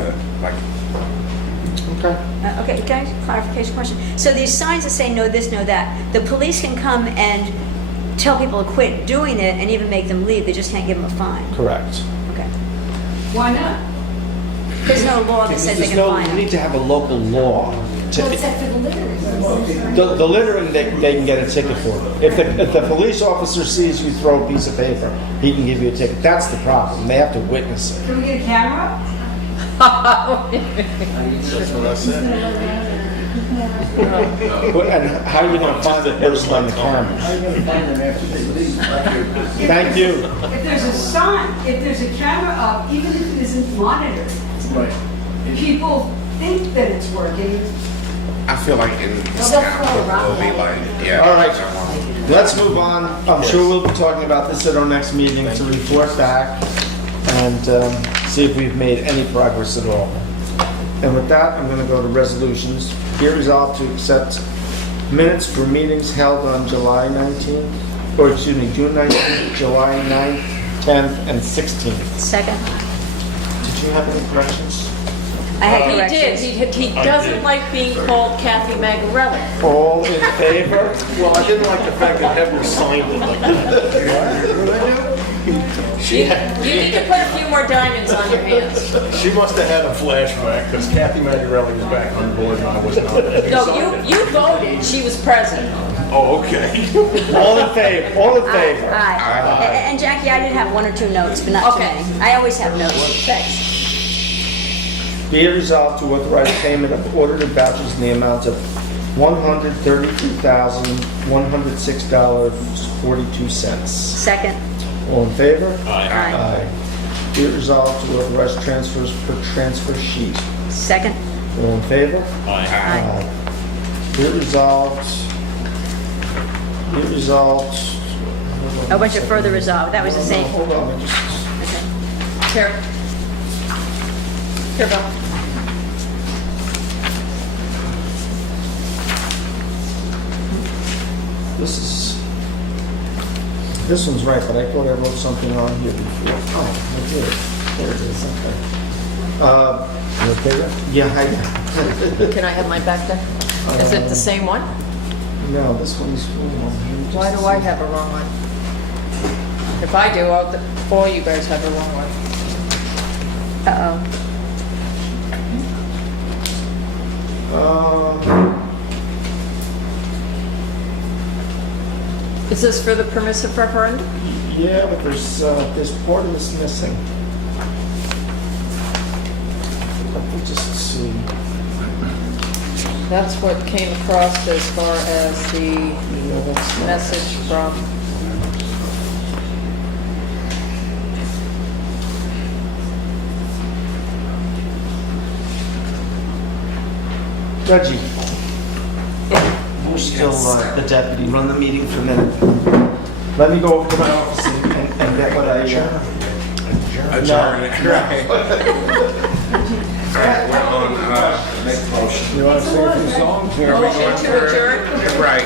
Okay. Okay, can I clarification question? So these signs that say no this, no that, the police can come and tell people to quit doing it and even make them leave, they just can't give them a fine? Correct. Okay. why not? There's no law that says they can fine You them. need to have a local law. Well, except for the littering. The littering, they can get a ticket for. If the police officer sees you throw a piece of paper, he can give you a ticket. That's the problem. They have to witness it. Can we get a camera? That's what I said. And how are you gonna find the person on the camera? Thank you. If there's a sign, if there's a camera up, even if it isn't monitored, people think that it's working. I feel like in this they'll town, throw a rock we'll be at like, it. yeah. All right, let's move on. I'm sure we'll be talking about this at our next meeting to report back and see if we've made any progress at all. And with that, I'm going to go to resolutions. Be resolved to accept minutes for meetings held on July 19th, or excuse me, June 19th, July 9th, 10th, and 16th. Second. Did you have any corrections? I had He did, corrections. he doesn't like being called Kathy Magarelli. All in favor? Well, I didn't like the fact that Heather signed it like that. You need to put a few more diamonds on your hands. She must have had a flashback, because Kathy Magarelli was back on board and I was not. No, you voted, she was president. Oh, okay. All in favor? All in favor? Aye. And Jackie, I did have 1 or 2 notes, but not too Okay. many. I always have notes. Thanks. Be it resolved to authorize payment of ordered vouchers in the amount of $132,106.42. Second. All in favor? Aye. Be it resolved to authorize transfers per transfer sheet. Second. All in favor? Aye. Be it resolved. Be it resolved. A bunch of further resolved. That was the same. Hold on, let me just. Here. Here, Bill. This is. This one's right, but I thought I wrote something on here before. Oh, I did. There it is, okay. You okay with Yeah, I, Can I have mine back then? Is it the same one? no, this one's, Why do I have a wrong one? If I do, all you guys have a wrong one. Is this for the permissive referendum? yeah, but there's part of this missing. Let me just see. That's what came across as far as the Yeah, that's not- message from, Reggie, you're still the deputy. Run the meeting for a minute. Let me go over to my office and get what I... Adjourn it. Right. Alright, we're on, next motion. You want to sing a few songs? Here we motion go. to adjourn? Right.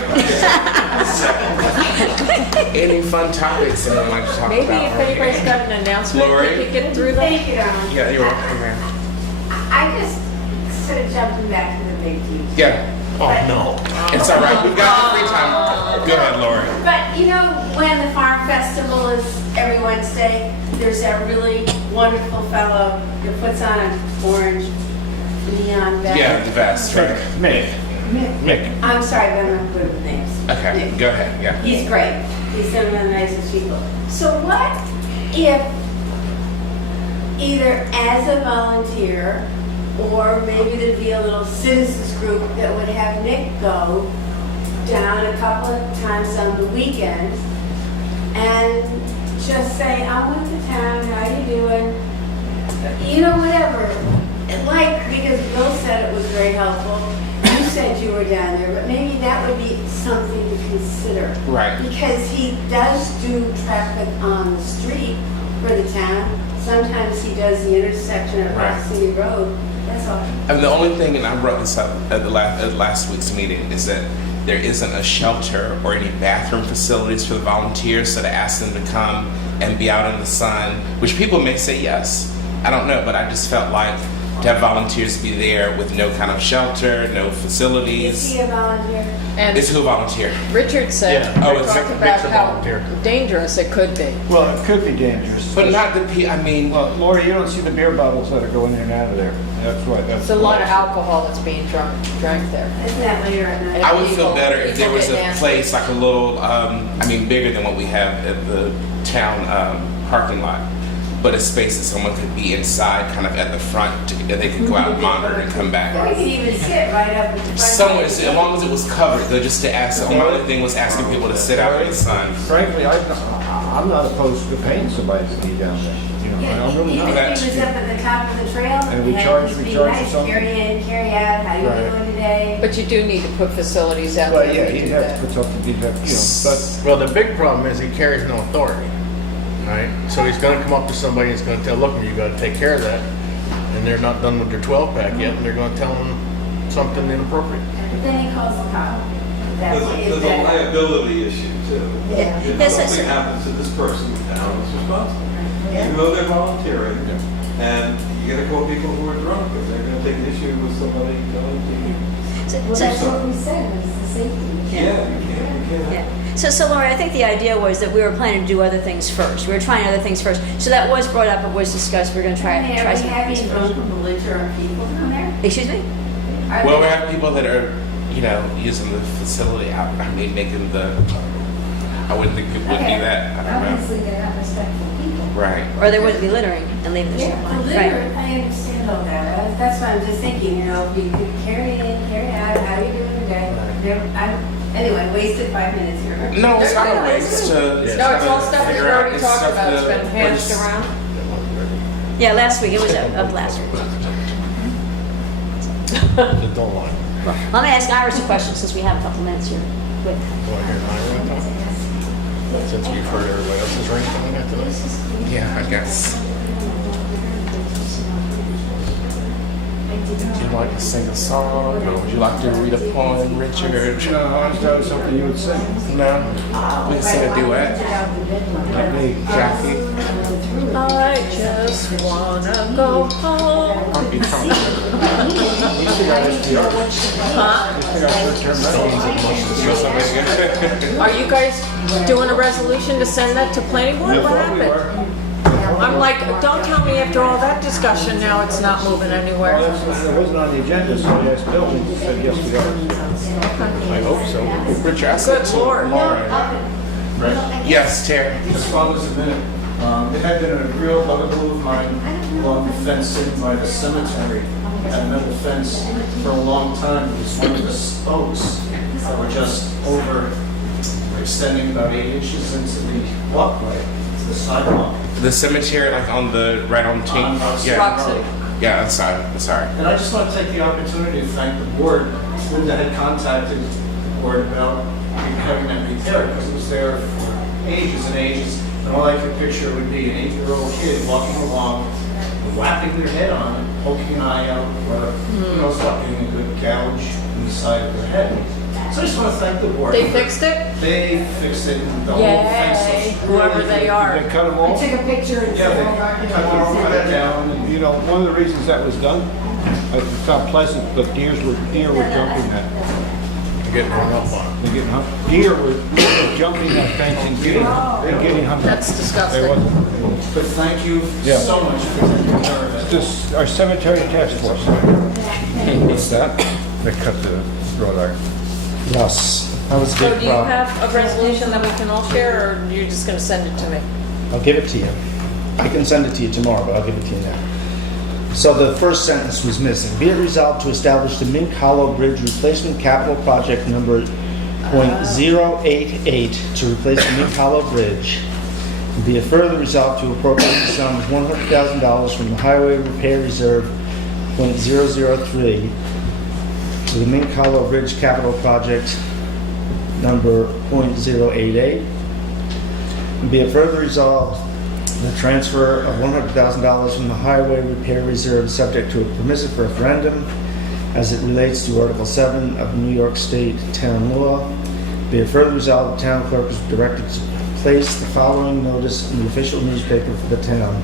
Any fun topics anyone like to talk Maybe about? if anybody's got an announcement, Lori? we could get through them. Thank you, Don. Yeah, you're welcome, man. I just sort of jumping back to the big D's. Yeah. Oh, no. It's all right. We've got the free time. Go ahead, Lori. But you know, when the farm festival is every Wednesday, there's that really wonderful fellow that puts on an orange neon vest. Yeah, the vest, right? Mick. I'm sorry, but I'm not good with names. Okay, go ahead, yeah. He's great. He's one of the nicest people. So what if either as a volunteer or maybe there'd be a little citizens group that would have Nick go down a couple of times on the weekends and just say, I went to town, how you doing? You know, whatever. Like, because Bill said it was very helpful. You said you were down there, but maybe that would be something to consider. Right. Because he does do traffic on the street for the town. Sometimes he does the intersection at Rock Right. City Road. That's all. And the only thing, and I brought this up at last week's meeting, is that there isn't a shelter or any bathroom facilities for the volunteers, so to ask them to come and be out in the sun, which people may say yes. I don't know, but I just felt like to have volunteers be there with no kind of shelter, no facilities. Is he a volunteer? And It's who volunteer. Richard said, Yeah. Oh, we it's talked a about mix of how volunteer. dangerous it could be. Well, it could be dangerous. But not the I mean... Well, Lori, you don't see the beer bottles that are going in and out of there. That's right. That's It's a lot of alcohol that's being drank there. Isn't that later at night? I would feel better if there people was get a nasty. place like a little, bigger than what we have at the town parking lot, but a space that someone could be inside, kind of at the front, and they could go out and monitor and come back. Or you could even sit right up at the front. Somewhere, as long as it was covered, though, just to ask, the only thing was asking people to sit out in the sun. Frankly, I'm not opposed to paying somebody to be down there. You know, I'm really Even not. if he was up at the top of the trail, And we had charge- to we be charge nice, for something. carry in, carry out, how you Right. doing today? But you do need to put facilities out Well, there yeah, to he'd do have that. to put something, he'd have, but Well, the big problem is he carries no authority, right? So he's gonna come up to somebody and he's gonna tell, look, you gotta take care of that. And they're not done with their 12-pack yet, and they're gonna tell him something inappropriate. But then he calls the cop. That's There's it. a liability issue too. Yeah. If Yes, something yes. happens to this person, the town is responsible. Yeah. Even though they're volunteering, and you gotta call people who are drunk, if they're gonna take an issue with somebody telling you. Well, that's what we said, was the safety. Yeah, you can't. Yeah. So Lori, I think the idea was that we were planning to do other things first. We were trying other things first. So that was brought up, it was discussed, we're gonna try Are we some having things first. drunk belligerent people down there? Excuse me? Are Well, we they- have people that are, using the facility out, making the, I wouldn't think it would be Okay. that, I don't know. Obviously, they're not respectful people. Right. Or they wouldn't be littering and leaving the shit Yeah, behind. belligerent, I understand all that. That's why I'm just thinking, if you could carry in, carry out, how you doing today? Anyway, wasted 5 minutes here. No, it's not a waste to. No, it's all stuff we've already talked about, it's been hashed around. Yeah, last week, it was up last week. Don't lie. Well, let me ask Iris a question since we have a couple minutes here. Quick. Want to hear mine right now? Since we've heard everybody else's ring coming out tonight. Yeah, I guess. Would you like to sing a song, or would you like to read a poem, Richard? No, I was thought it was something you would sing. No? We can sing a duet. Like me. Jackie? I just wanna go home. You still got STRs. Huh? You still got short-term rentals. Are you guys doing a resolution to send that to planning board? What happened? I'm like, don't tell me after all that discussion now it's not moving anywhere. Well, it wasn't on the agenda, so I asked Bill, and he said, yes, we are. I hope so. Richard, ask Good it to Lord. Lauren. Yes, Terry. As far as a minute, it had been a real bugaboo of mine along the fence sitting by the cemetery. Had metal fence for a long time. It was one of the spokes that were just extending about 8 inches into the walkway, the sidewalk. The cemetery, like on the, right on Tink? Rock City. Yeah, I'm sorry. And I just want to take the opportunity to thank the board. Linda had contacted the board about having that repaired because it was there for ages and ages. And all I could picture would be an 8-year-old kid walking along, whapping their head on it, poking an eye out, or stop getting a good gouge in the side of their head. So I just want to thank the board. They fixed it? They fixed it. And the whole Yay, fence was whoever they are. They cut them off? I took a picture and Yeah, they cut it down. And, You know, one of the reasons that was done, it's not pleasant, but deer were jumping that. You're getting hung up on it. They're getting hung. Deer were jumping that fence and getting hung. That's disgusting. They wasn't. But thank you Yeah. so much for taking care of it. This, our cemetery task force. What's that? They cut the wrought iron. Yes, that was a So big do you problem. have a resolution that we can all share, or you're just gonna send it to me? I'll give it to you. I can send it to you tomorrow, but I'll give it to you now. So the first sentence was missing. Be it resolved to establish the Mink Hollow Bridge Replacement Capital Project number .088 to replace the Mink Hollow Bridge. And be it further resolved to appropriate the sum of $100,000 from the Highway Repair Reserve .003 to the Mink Hollow Bridge Capital Project number .088. And be it further resolved, the transfer of $100,000 from the Highway Repair Reserve subject to a permissive referendum as it relates to Article 7 of New York State Town Law. Be it further resolved, the town clerk is directed to place the following notice in the official newspaper for the town.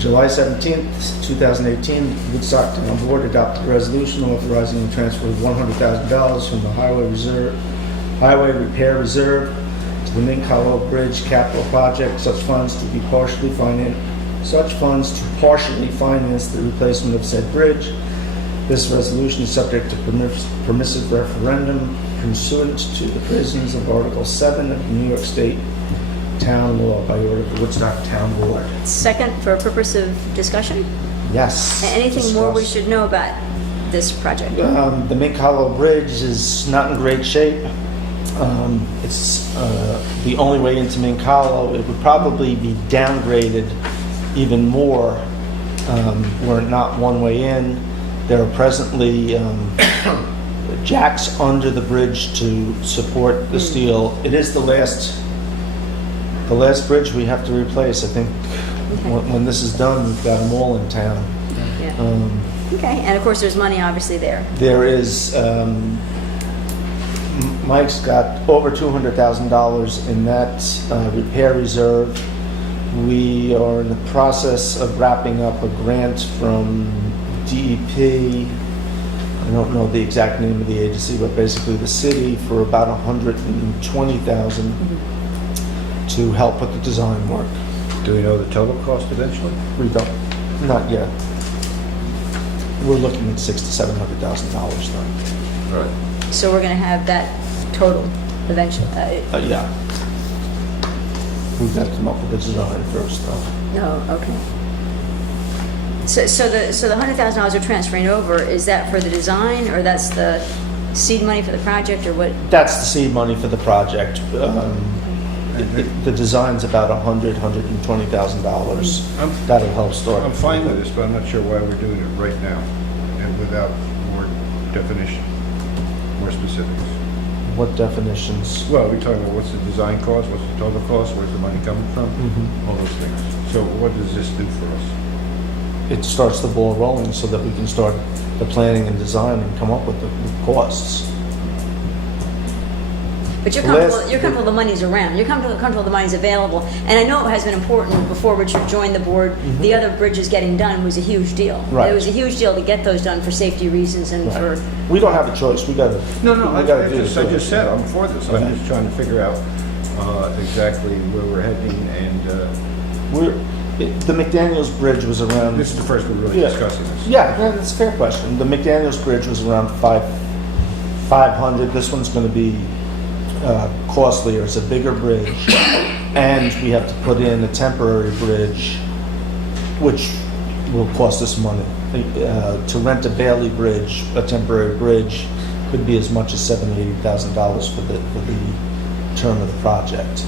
July 17th, 2018, Woodstock Town Board adopted a resolution authorizing the transfer of $100,000 from the Highway Repair Reserve to the Mink Hollow Bridge Capital Project. Such funds to partially finance the replacement of said bridge. This resolution is subject to permissive referendum pursuant to the provisions of Article 7 of the New York State Town Law by order of the Woodstock Town Board. Second, for a purpose of discussion? Yes. Anything more we discuss. should know about this project? The Mink Hollow Bridge is not in great shape. It's the only way into Mink Hollow. It would probably be downgraded even more were it not one way in. There are presently jacks under the bridge to support the steel. It is the last bridge we have to replace. I think when this is done, we've got them all in town. Yeah. Okay, and of course, there's money obviously there. There is, Mike's got over $200,000 in that repair reserve. We are in the process of wrapping up a grant from DEP. I don't know the exact name of the agency, but basically the city for about $120,000 to help with the design work. Do we know the total cost eventually? We don't, not yet. We're looking at $600,000 to $700,000 though. Right. So we're gonna have that total eventually. Yeah. We've got to come up with a design first though. No, okay. So the $100,000 are transferring over, is that for the design, or that's the seed money for the project, or what? That's the seed money for the project. The design's about $120,000. That'll help start. I'm fine with this, but I'm not sure why we're doing it right now and without more definition, more specifics. What definitions? Well, we're talking about what's the design cost, what's the total cost, where's the money coming from, all those things. So what does this do for us? it starts the ball rolling so that we can start the planning and design and come up with the costs. But you're Last- comfortable the money's around, you're comfortable the money's available, and I know it has been important before Richard joined the board, the other bridges getting done was a huge deal. Right. It was a huge deal to get those done for safety reasons and for, We don't have a choice, we gotta. No, we gotta do I this. just said, I'm for this. I'm Okay. just trying to figure out exactly where we're heading, and The McDaniels Bridge was around. this is the first we're really Yeah. discussing this. Yeah, that's a fair question. The McDaniels Bridge was around 500. This one's gonna be costlier. It's a bigger bridge. And we have to put in a temporary bridge, which will cost us money. To rent a Bailey Bridge, a temporary bridge, could be as much as $70,000 for the term of the project.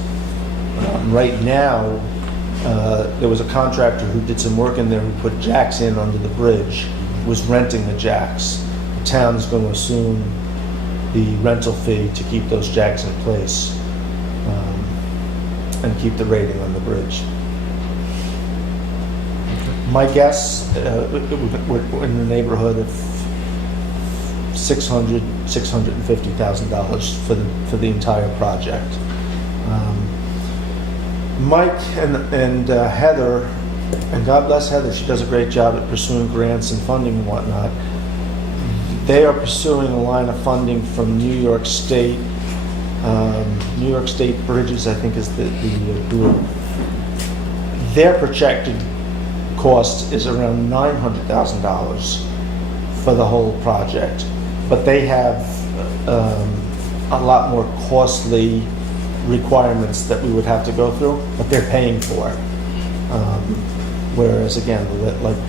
Right now, there was a contractor who did some work in there who put jacks in under the bridge, was renting the jacks. The town is going to assume the rental fee to keep those jacks in place and keep the rating on the bridge. My guess, we're in the neighborhood of $650,000 for the entire project. Mike and Heather, and God bless Heather, she does a great job at pursuing grants and funding and whatnot. They are pursuing a line of funding from New York State. New York State Bridges, I think, is the group. Their projected cost is around $900,000 for the whole project, but they have a lot more costly requirements that we would have to go through, but they're paying for it. Whereas again,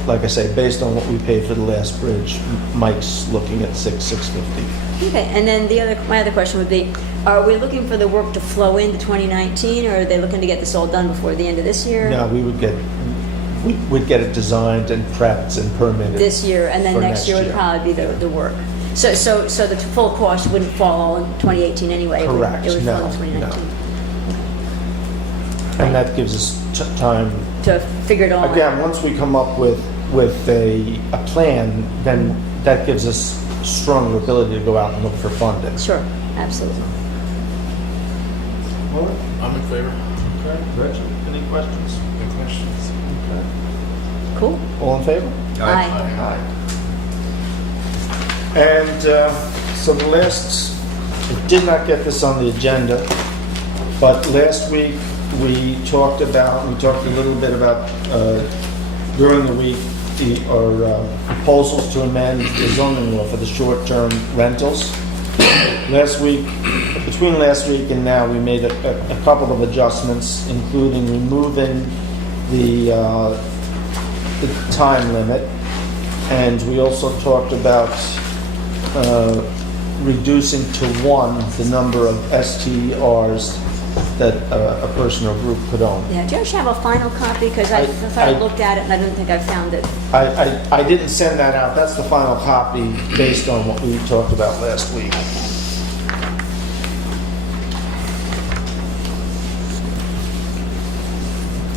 like I say, based on what we paid for the last bridge, Mike's looking at $650. okay, and then my other question would be, are we looking for the work to flow into 2019, or are they looking to get this all done before the end of this year? No, we'd get it designed and prepped and permitted. This year, and then for next year would probably be the work. So the full cost wouldn't fall all in 2018 anyway? Correct, It would fall no, in 2019? And that gives us time. To figure it all out? Again, once we come up with a plan, then that gives us stronger ability to go out and look for funding. Sure, absolutely. I'm in favor. Okay, Rich, any questions? Any questions? Okay. Cool. All in favor? Aye. And so the last, I did not get this on the agenda, but last week we talked a little bit about, during the week, our proposals to amend the zoning law for the short-term rentals. Between last week and now, we made a couple of adjustments, including removing the time limit. And we also talked about reducing to 1 the number of STRs that a person or group could own. Yeah, do you actually have a final copy? Because I thought I looked at it and I didn't think I found it. I didn't send that out. That's the final copy based on what we talked about last week.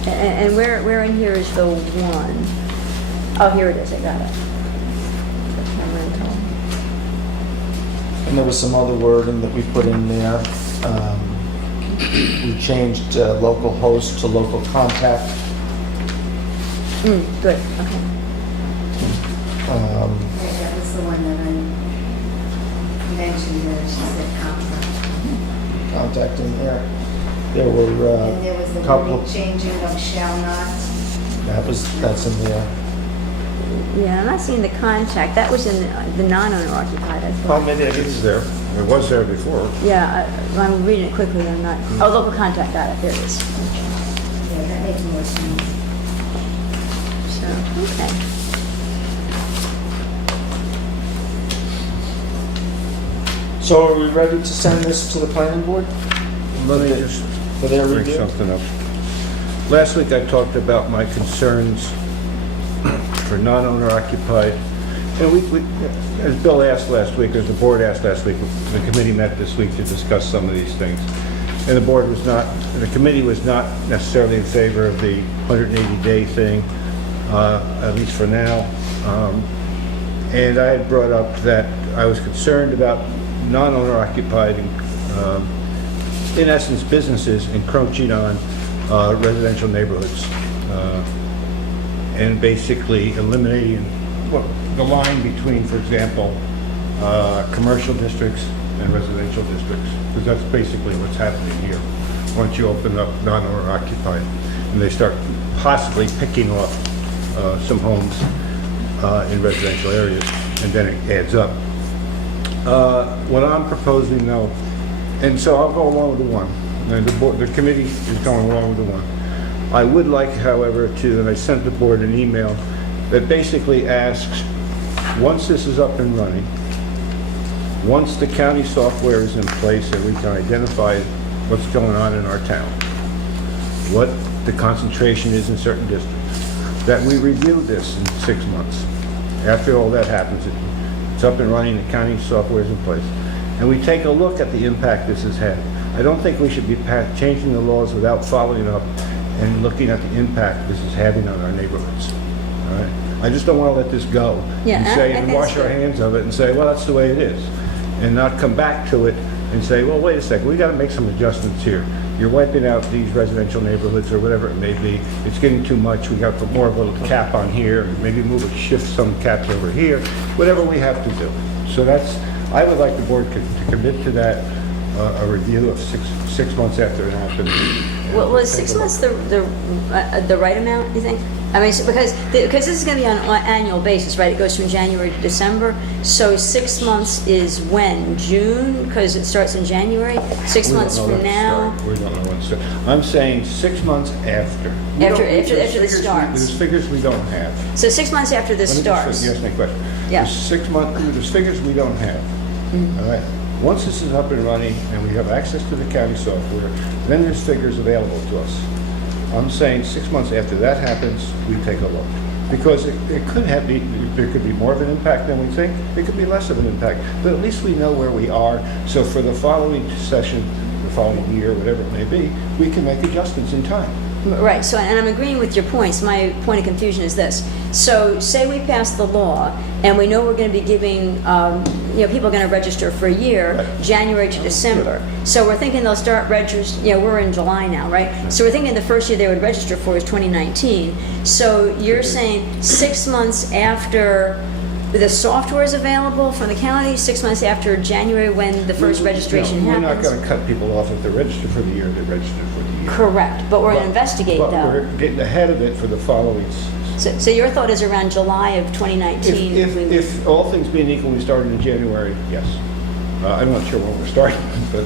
And where in here is the 1? Oh, here it is, I got it. Short-term rental. And there was some other wording that we put in there. We changed local host to local contact. Good, okay. Yeah, that was the one that I mentioned, she said Contact in there. There were and there was the a couple wording changing of shall not. that's in there. Yeah, I'm not seeing the contact. That was in the non-owner occupied, I Oh, thought. maybe I It's didn't. there. It was there before. Yeah, I'm reading it quickly, I'm not. Oh, local contact, got it, there it is. Yeah, that makes more sense. So, okay. So are we ready to send this to the planning board? Let me just For their bring review? something up. Last week I talked about my concerns for non-owner occupied. And we, as Bill asked last week, as the board asked last week, the committee met this week to discuss some of these things. And the committee was not necessarily in favor of the 180-day thing. at least for now. And I had brought up that I was concerned about non-owner occupied, in essence, businesses encroaching on residential neighborhoods, and basically eliminating the line between, for example, commercial districts and residential districts, because that's basically what's happening here. Once you open up non-owner occupied, and they start possibly picking off some homes in residential areas, and then it adds up. What I'm proposing though, and so I'll go along with the one, and the committee is going along with the one. I would like, however, and I sent the board an email that basically asks, once this is up and running, once the county software is in place and we can identify what's going on in our town, what the concentration is in certain districts, that we review this in 6 months. After all that happens, it's up and running, the county software is in place, and we take a look at the impact this has had. I don't think we should be changing the laws without following up and looking at the impact this is having on our neighborhoods. All right? I just don't want to let this go and wash our hands of it and say, well, that's the way it is, and not come back to it and say, well, wait a second, we got to make some adjustments here. You're wiping out these residential neighborhoods or whatever it may be. It's getting too much. We got to put more of a cap on here, maybe shift some caps over here, whatever we have to do. So I would like the board to commit to that, a review of six months after it happened. Well, was 6 months the right amount, you think? I mean, because this is going to be on an annual basis, right? It goes from January to December. So 6 months is when? June? Because it starts in January? 6 months from now? We don't know when it starts. I'm saying 6 months after. After this starts. There's figures we don't have. So 6 months after this starts. Yes, my question. Yeah. There's 6 months, there's figures we don't have. All right? Once this is up and running and we have access to the county software, then there's figures available to us. I'm saying 6 months after that happens, we take a look. Because it could have, there could be more of an impact than we think. It could be less of an impact. But at least we know where we are. So for the following session, the following year, whatever it may be, we can make adjustments in time. Right, so, and I'm agreeing with your points. My point of confusion is this. So say we pass the law and we know we're going to be giving, people are going to register for a year, right, January to December. So we're thinking they'll start registering, we're in July now, right? So we're thinking the first year they would register for is 2019. So you're saying 6 months after the software is available from the county, 6 months after January when the first registration happens? We're not going to cut people off if they register for the year, they register for the year. Correct, but we're going to investigate though. But we're getting ahead of it for the following. So your thought is around July of 2019? If all things being equal, we started in January, yes. I'm not sure when we're starting, but...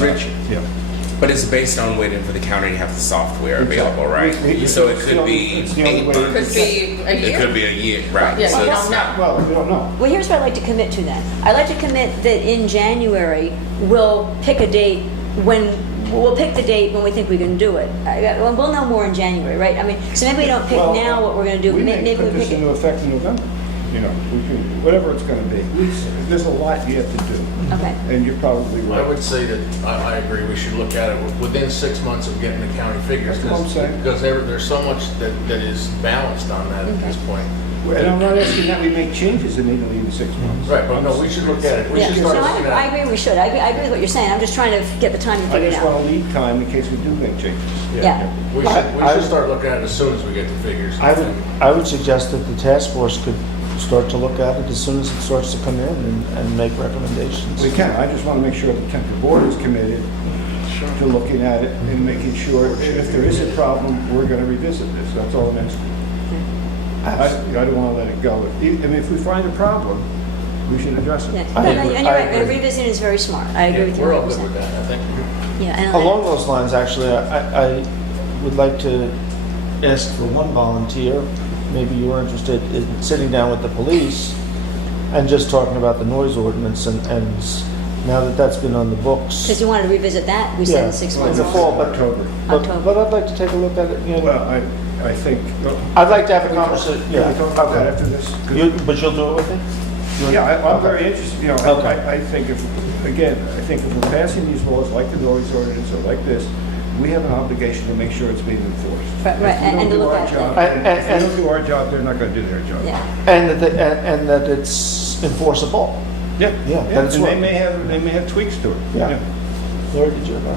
Rich? Yeah. But it's based on waiting for the county to have the software available, right? So it could be 8 months. It could be a year. It could be a year, right? Yeah, So we it's- don't know. Well, we don't know. Well, here's what I'd like to commit to then. I'd like to commit that in January, we'll pick a date we'll pick the date when we think we can do it. We'll know more in January, right? I mean, so maybe we don't pick now what we're going to do. We may Maybe put we this pick it. into effect in November. We can, whatever it's going to be. There's a lot yet to do. Okay. And you're probably right. I would say that I agree, we should look at it within 6 months of getting the county figures. That's what I'm saying. Because there's so much that is balanced on that at this point. And I'm not asking that we make changes immediately in 6 months. Right, but no, we should look at it. We should start looking I at it. agree we should. I agree with what you're saying. I'm just trying to get the timing I figured just out. want to leave time in case we do make changes. Yeah. We should start looking at it as soon as we get the figures. I would suggest that the task force could start to look at it as soon as it starts to come in and make recommendations. We can. I just want to make sure the temporary board is committed to looking at it and making sure if there is a problem, we're going to revisit this. That's all I'm asking. I don't want to let it go. I mean, if we find a problem, we should address it. Yeah. And you're right. And revisiting is very smart. I agree with you. We're all good 100%. with that, I think. Yeah. And Along those lines, actually, I would like to ask for one volunteer. Maybe you were interested in sitting down with the police and just talking about the noise ordinance and now that that's been on the books. Because you wanted to revisit that, we said 6 months. In the fall, but October. But I'd like to take a look at it. Well, I think... I'd like to have a conversation. Can we talk about that after this? But you'll do it with me? Yeah, I'm very interested, Okay. I think if we're passing these laws like the noise ordinance or like this, we have an obligation to make sure it's being enforced. Right, If we and don't to do look our at it. job, And- if we and- don't do our job, they're not gonna do their job. Yeah. And that it's enforceable. Yeah, Yeah, and that's they what- may have tweaks to it. Yeah. Lori, did you have a?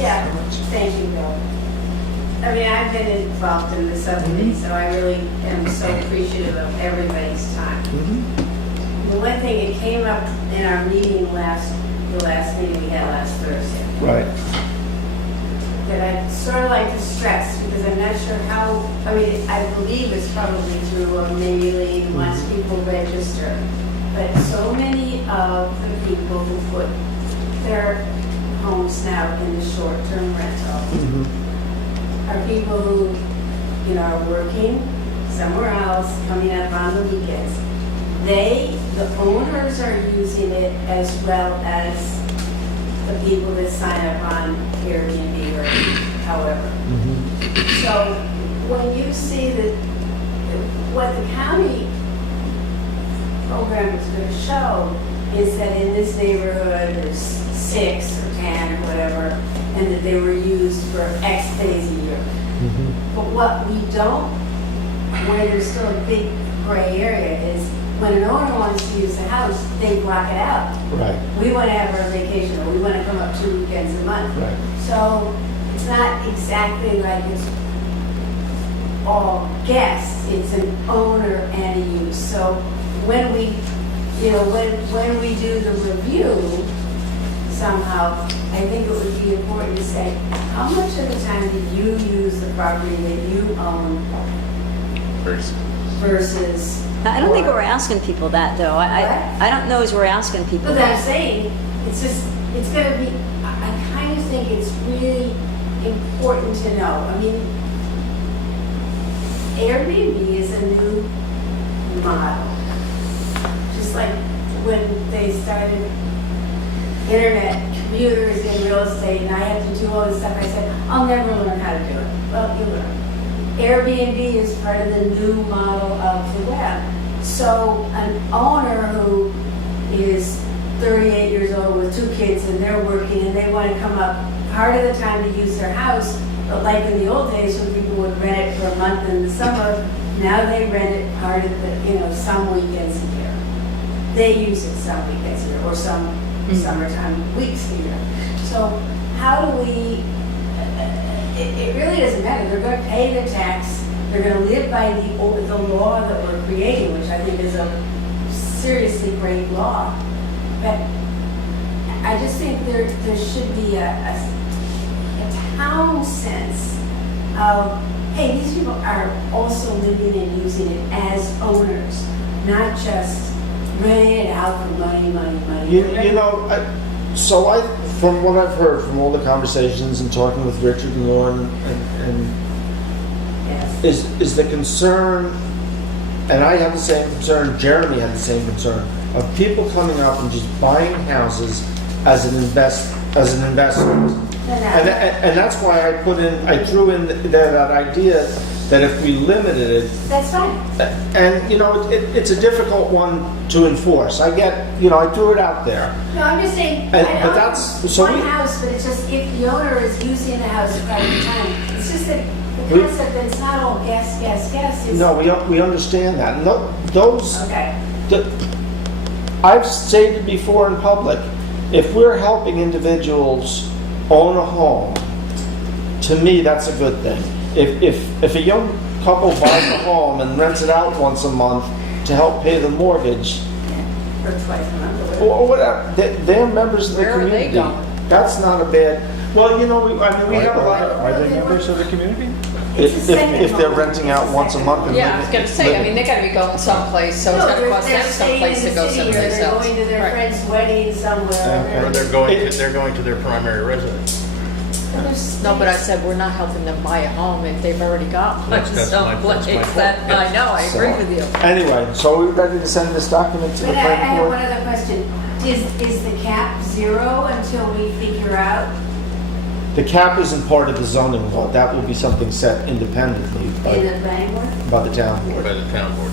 Yeah, thank you, Bill. I mean, I've been involved in this subcommittee, so I really am so appreciative of everybody's time. The one thing, it came up in our meeting the last meeting we had last Thursday, Right. that I'd sort of like to stress, because I'm not sure how, I mean, I believe it's probably through a mailing once people register, but so many of the people who put their homes now in the short-term rental are people who, you know, are working somewhere else, coming up on the weekends. The owners are using it as well as the people that sign up on Airbnb or however. So when you see that what the county program is going to show is that in this neighborhood there's 6 or 10 or whatever, and that they were used for X days a year. But what we don't, where there's still a big gray area, is when an owner wants to use the house, they block it out. Right. We want to have our vacation, or we want to come up 2 weekends a month. Right. So it's not exactly like it's all guests, it's an owner and a use. So when we, you know, when we do the review, somehow, I think it would be important to say, how much of the time do you use the property that you own versus? I don't think we're asking people that, though. I don't know as we're asking people But I'm that. saying, it's just, it's gonna be, I kind of think it's really important to know. I mean, Airbnb is a new model. Just like when they started internet, computers in real estate, and I had to do all this stuff, I said, I'll never learn how to do it. Well, you learn. Airbnb is part of the new model of the web. So an owner who is 38 years old with 2 kids and they're working and they want to come up part of the time to use their house, but like in the old days when people would rent it for a month in the summer, now they rent it part of the, you know, some weekends a year. They use it some weekends a year or some summertime weeks a year. So how do we, it really doesn't matter. They're going to pay their tax. They're going to live by the law that we're creating, which I think is a seriously great law. But I just think there should be a town sense of, hey, these people are also living and using it as owners, not just renting it out for money. You know, from what I've heard from all the conversations and talking with Richard and Lauren is the concern, and I have the same concern, Jeremy had the same concern, of people coming up and just buying houses as an investment. And that's why I threw in there that idea that if we limited it, that's fine. And you know, it's a difficult one to enforce. I get, you know, I threw it out there. No, I'm just saying, But I know that's- it's so one we- house, but it's just if the owner is using the house part of the time, it's just that the We- concept that it's not all guests. It's, No, we understand that. No, those, okay. I've stated before in public, if we're helping individuals own a home, to me, that's a good thing. If a young couple buys a home and rents it out once a month to help pay the mortgage, Or twice a month. or whatever, they're members of the Where are they community. going? That's not a bad, well, you know, we have a lot of. Are they members of the community? If they're renting out once a month. and Yeah, I was living- gonna say, I mean, they gotta be going someplace, so it's gonna cost them someplace to go someplace They're else. going to their Right. friend's wedding somewhere. Or they're going to their primary residence. No, but I said, we're not helping them buy a home if they've already got one That's my someplace. point. That, I know, I agree with you. Anyway, so are we ready to send this document to the But I planning have board? one other question. Is the cap 0 until we figure out The cap isn't part of the zoning law. That will be something set independently in by the planning board? the town board, By the town board.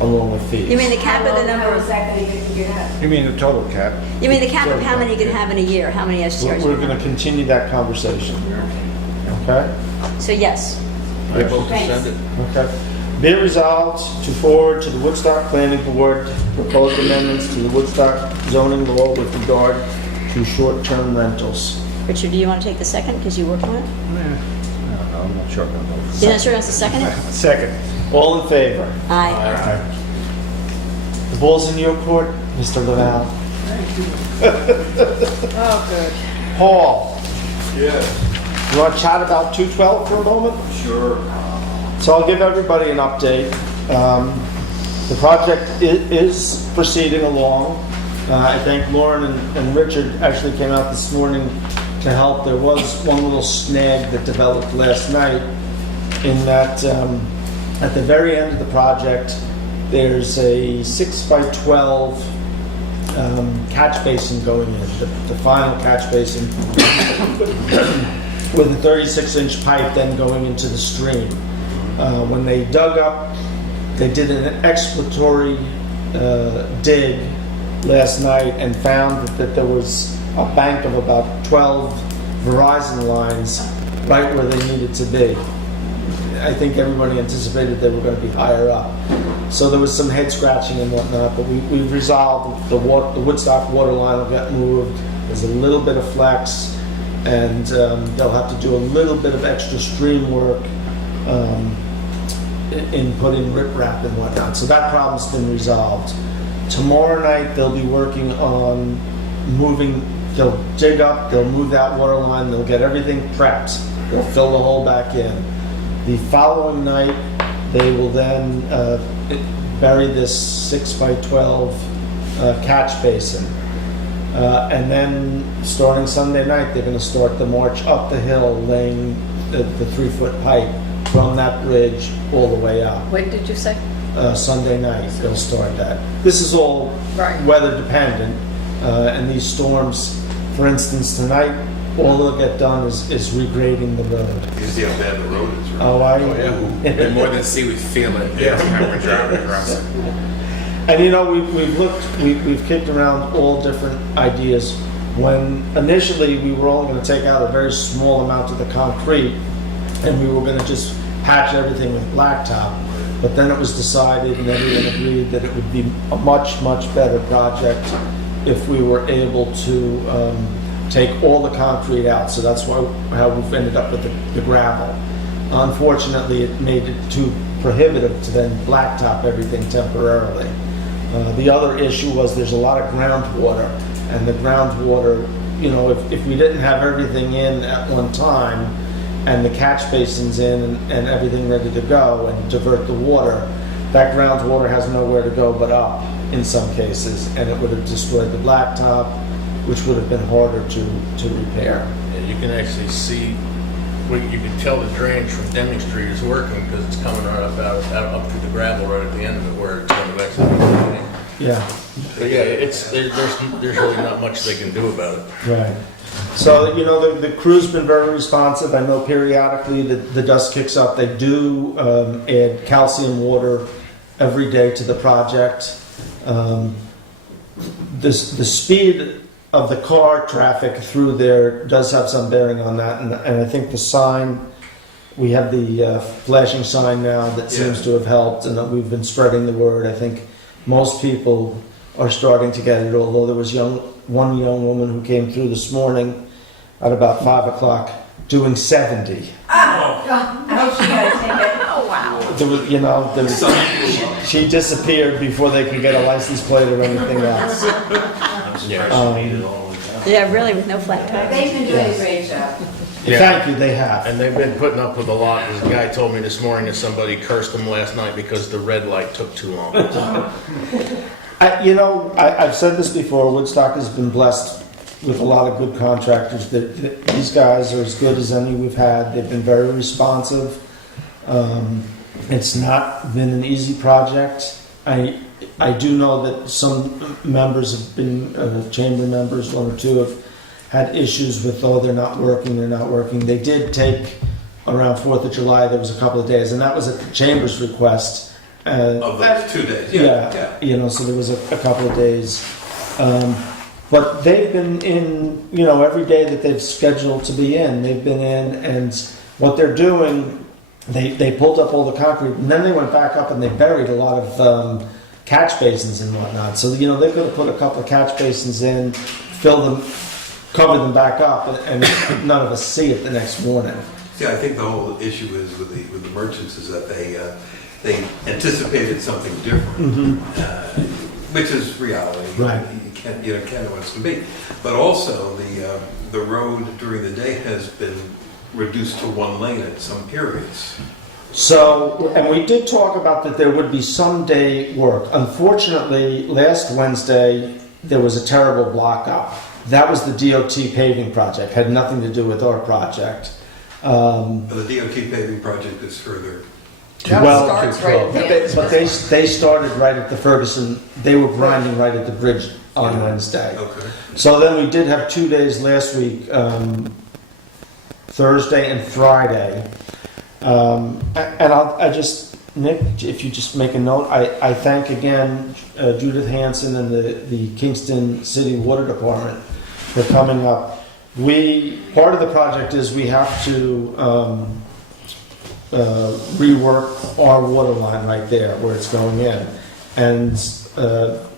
along with fees. You mean the cap of the How number is of, that going to get figured out? You mean the total cap? you mean the cap of how many you can have in a year? How many We're STRs? going to continue that conversation. Okay? So yes. I vote to send it. Okay. Be it resolved to forward to the Woodstock Planning Board proposed amendments to the Woodstock zoning law with regard to short-term rentals. Richard, do you want to take the second because you worked on it? I'm not sure about that. You're not sure who wants to second it? Second. All in favor? Aye. Okay. The ball's in your court, Mr. Laval. Oh, good. Paul, Yes, you want to chat about 212 for a moment? sure. So I'll give everybody an update. The project is proceeding along. I think Lauren and Richard actually came out this morning to help. There was one little snag that developed last night in that at the very end of the project, there's a 6 by 12 catch basin going in, the final catch basin with a 36-inch pipe then going into the stream. When they dug up, they did an exploratory dig last night and found that there was a bank of about 12 Verizon lines right where they needed to be. I think everybody anticipated they were going to be higher up. So there was some head scratching and whatnot, but we've resolved the Woodstock water line will get moved. There's a little bit of flex, and they'll have to do a little bit of extra stream work in putting riprap and whatnot. So that problem's been resolved. Tomorrow night they'll be working on moving, they'll dig up, they'll move that water line, they'll get everything prepped, they'll fill the hole back in. The following night they will then bury this 6 by 12 catch basin. And then starting Sunday night they're going to start the march up the hill laying the 3-foot pipe from that bridge all the way up. When did you say? Sunday night they'll start that. This is all weather dependent, and these storms, for instance, tonight, all they'll get done is regrading the road. You see how bad the road is, right? Oh, And more than see, we feel it every time we're driving across it. And you know, we've kicked around all different ideas. When initially we were only going to take out a very small amount of the concrete, and we were going to just patch everything with blacktop. But then it was decided and everyone agreed that it would be a much, much better project if we were able to take all the concrete out. So that's how we've ended up with the gravel. Unfortunately, it made it too prohibitive to then blacktop everything temporarily. The other issue was there's a lot of groundwater, and the groundwater, you know, if we didn't have everything in at one time, and the catch basins in and everything ready to go and divert the water, that groundwater has nowhere to go but up in some cases, and it would have destroyed the blacktop, which would have been harder to repair. Yeah, you can actually see, well, you can tell the drainage from Deming Street is working because it's coming right up through the gravel right at the end of it where it's going to actually be draining. Yeah. But yeah, there's really not much they can do about it. Right. So, you know, the crew's been very responsive. I know periodically the dust kicks up. They do add calcium water every day to the project. The speed of the car traffic through there does have some bearing on that. And I think the sign, we have the flashing sign now that seems to have helped, and that we've been spreading the word. I think most people are starting to get it, although there was one young woman who came through this morning at about 5 o'clock doing 70. Oh, she got a ticket. Oh, wow. There was, you know, she disappeared before they could get a license plate or anything else. Yeah, really, with no flat tires. They've been doing a great job. Thank you, they have. And they've been putting up with a lot. This guy told me this morning that somebody cursed them last night because the red light took too long. I've said this before, Woodstock has been blessed with a lot of good contractors. These guys are as good as any we've had. They've been very responsive. It's not been an easy project. I do know that some members have been, chamber members, one or two, have had issues with, they're not working. They did take, around 4th of July, there was a couple of days, and that was at the chamber's request. Of those 2 days, So there was a couple of days. But they've been in, every day that they've scheduled to be in, they've been in, and what they're doing, they pulled up all the concrete, and then they went back up and they buried a lot of catch basins and whatnot. So, you know, they're going to put a couple of catch basins in, fill them, cover them back up, and none of us see it the next morning. See, I think the whole issue is with the merchants is that they anticipated something different, which is reality. Right. You can't know what it's going to be. But also, the road during the day has been reduced to one lane at some periods. So, and we did talk about that there would be some day work. Unfortunately, last Wednesday, there was a terrible block up. That was the DOT paving project, had nothing to do with our project. The DOT paving project is further. Well, starts right at the end. but they started right at the Ferguson, they were grinding right at the bridge on Wednesday. Okay. So then we did have 2 days last week, Thursday and Friday. And I just, Nick, if you just make a note, I thank again Judith Hansen and the Kingston City Water Department for coming up. Part of the project is we have to rework our water line right there where it's going in. And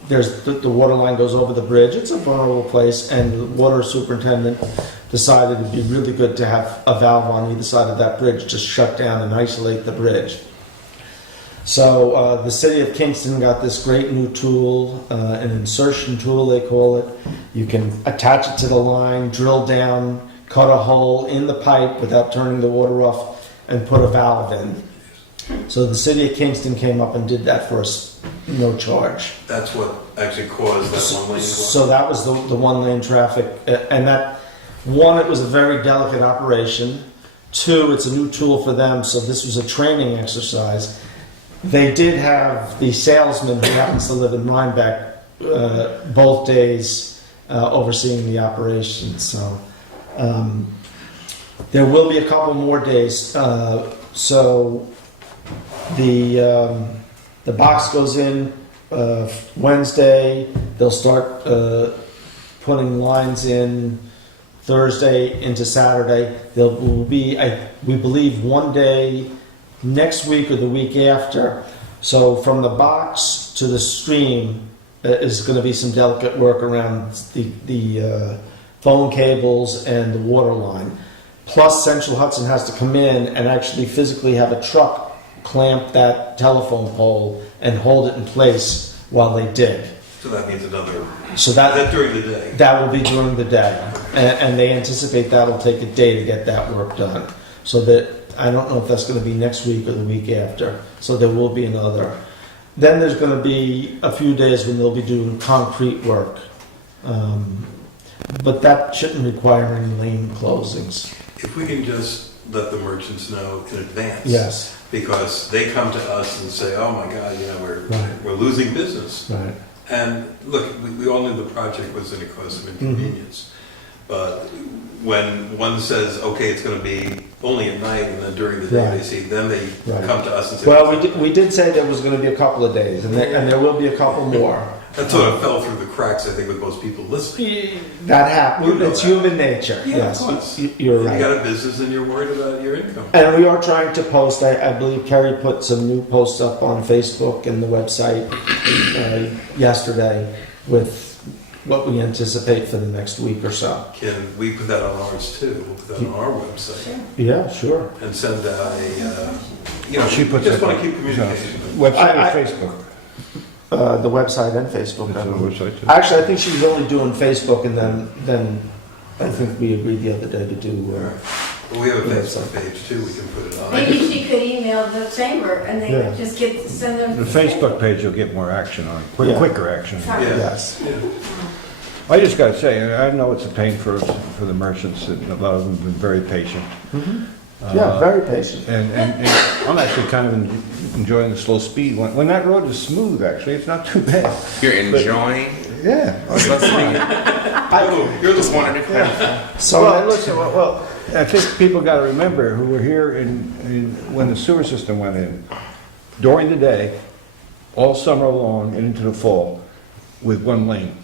there's the water line goes over the bridge. It's a vulnerable place, and the water superintendent decided it'd be really good to have a valve on either side of that bridge to shut down and isolate the bridge. So the city of Kingston got this great new tool, an insertion tool they call it. You can attach it to the line, drill down, cut a hole in the pipe without turning the water off, and put a valve in. So the city of Kingston came up and did that for us, no charge. That's what actually caused that one lane. So that was the one lane traffic, and that, one, it was a very delicate operation. Two, it's a new tool for them, so this was a training exercise. They did have the salesman who happens to live in Rhinebeck both days overseeing the operation. So there will be a couple more days. So the box goes in Wednesday. They'll start putting lines in Thursday into Saturday. There will be, we believe, one day next week or the week after. So from the box to the stream is going to be some delicate work around the phone cables and the water line. Plus Central Hudson has to come in and actually physically have a truck clamp that telephone pole and hold it in place while they dig. So that means another. So that during the day. That will be during the day, and they anticipate that'll take a day to get that work done. So that I don't know if that's going to be next week or the week after. So there will be another. Then there's going to be a few days when they'll be doing concrete work, but that shouldn't require any lane closings. If we can just let the merchants know in advance. Yes. Because they come to us and say, "Oh my God, you know, we're losing business." Right. And look, we all knew the project was going to cause some inconvenience. But when one says, "Okay, it's going to be only at night," and then during the day they see, then they come to us and say, "Well, we did say there was going to be a couple of days, and there will be a couple more." That sort of fell through the cracks, I think, with most people listening. That happens. You know It's that. human nature. Yeah, Yes, of course. you're right. You got a business and you're worried about your income. And we are trying to post, I believe Kerry put some new posts up on Facebook and the website yesterday with what we anticipate for the next week or so. Can we put that on ours too? We'll put that on our website. Yeah, sure. And send out a, you know, She puts just it want on to keep communication. website or Facebook? The website and Facebook. It's on the website too. Actually, I think she's only doing Facebook, and then I think we agreed the other day to do. Well, we have a Facebook page too. We can put it on. Maybe she could email the chamber and they Yeah. could just send them. The Facebook page you'll get more action on, quicker action. Yeah. Yes. Yeah. I just got to say, I know it's a pain for the merchants, and a lot of them have been very patient. Yeah, very patient. And I'm actually kind of enjoying the slow speed. When that road is smooth, actually, it's not too bad. You're enjoying? Yeah. You're just wanting to So well, listen, well, I think people got to remember who were here when the sewer system went in, during the day, all summer long and into the fall, with one lane.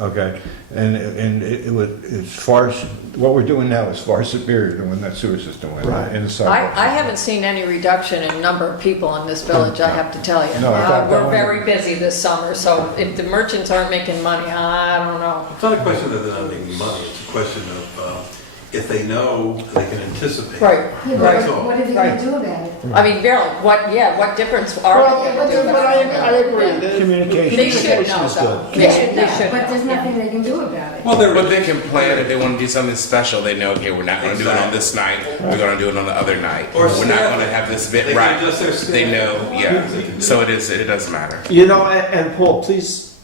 okay? And it would, it's far, what we're doing now is far superior to when that sewer system went Right. in the sidewalks. I haven't seen any reduction in number of people in this village, I have to tell you. No, that We're one- very busy this summer, so if the merchants aren't making money, I don't know. It's not a question that they're not making money, it's a question of if they know, they can anticipate. Right, Yeah, That's but all. what are they gonna do about it? I mean, really, what difference are Well, they gonna do? but I agree. The Communication. They should know, Communication though. is good. They should But there's know. nothing they can do about it. Well, they're, But they can plan if they want to do something special. They know, okay, we're not going to do it on this night. We're going to do it on the other night. Or We're not staff. going to have this bit They can right. adjust their staff. They know, yeah. So it doesn't matter. You know, and Paul, please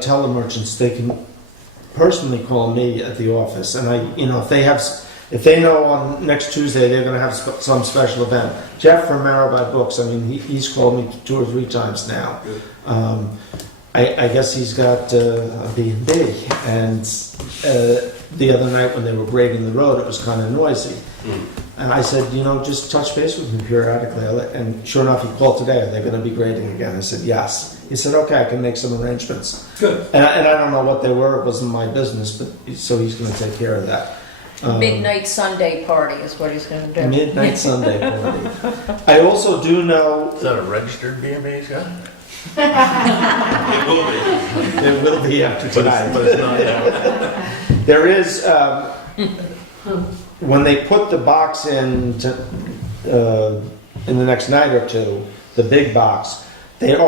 tell the merchants they can personally call me at the office, and if they know on next Tuesday they're going to have some special event. Jeff from Marabou Books, I mean, he's called me 2 or 3 times now. I guess he's got a B&B, and the other night when they were grading the road, it was kind of noisy. And I said, just touch base with me periodically. And sure enough, he called today. Are they going to be grading again? I said, yes. He said, okay, I can make some arrangements. Good. And I don't know what they were. It wasn't my business, but so he's going to take care of that. Midnight Sunday party is what he's gonna do. Midnight Sunday party. I also do know Is that a registered B&B he's got? it will be. it will be after tonight. But it's not now. There is, when they put the box in the next night or two, the big box, they're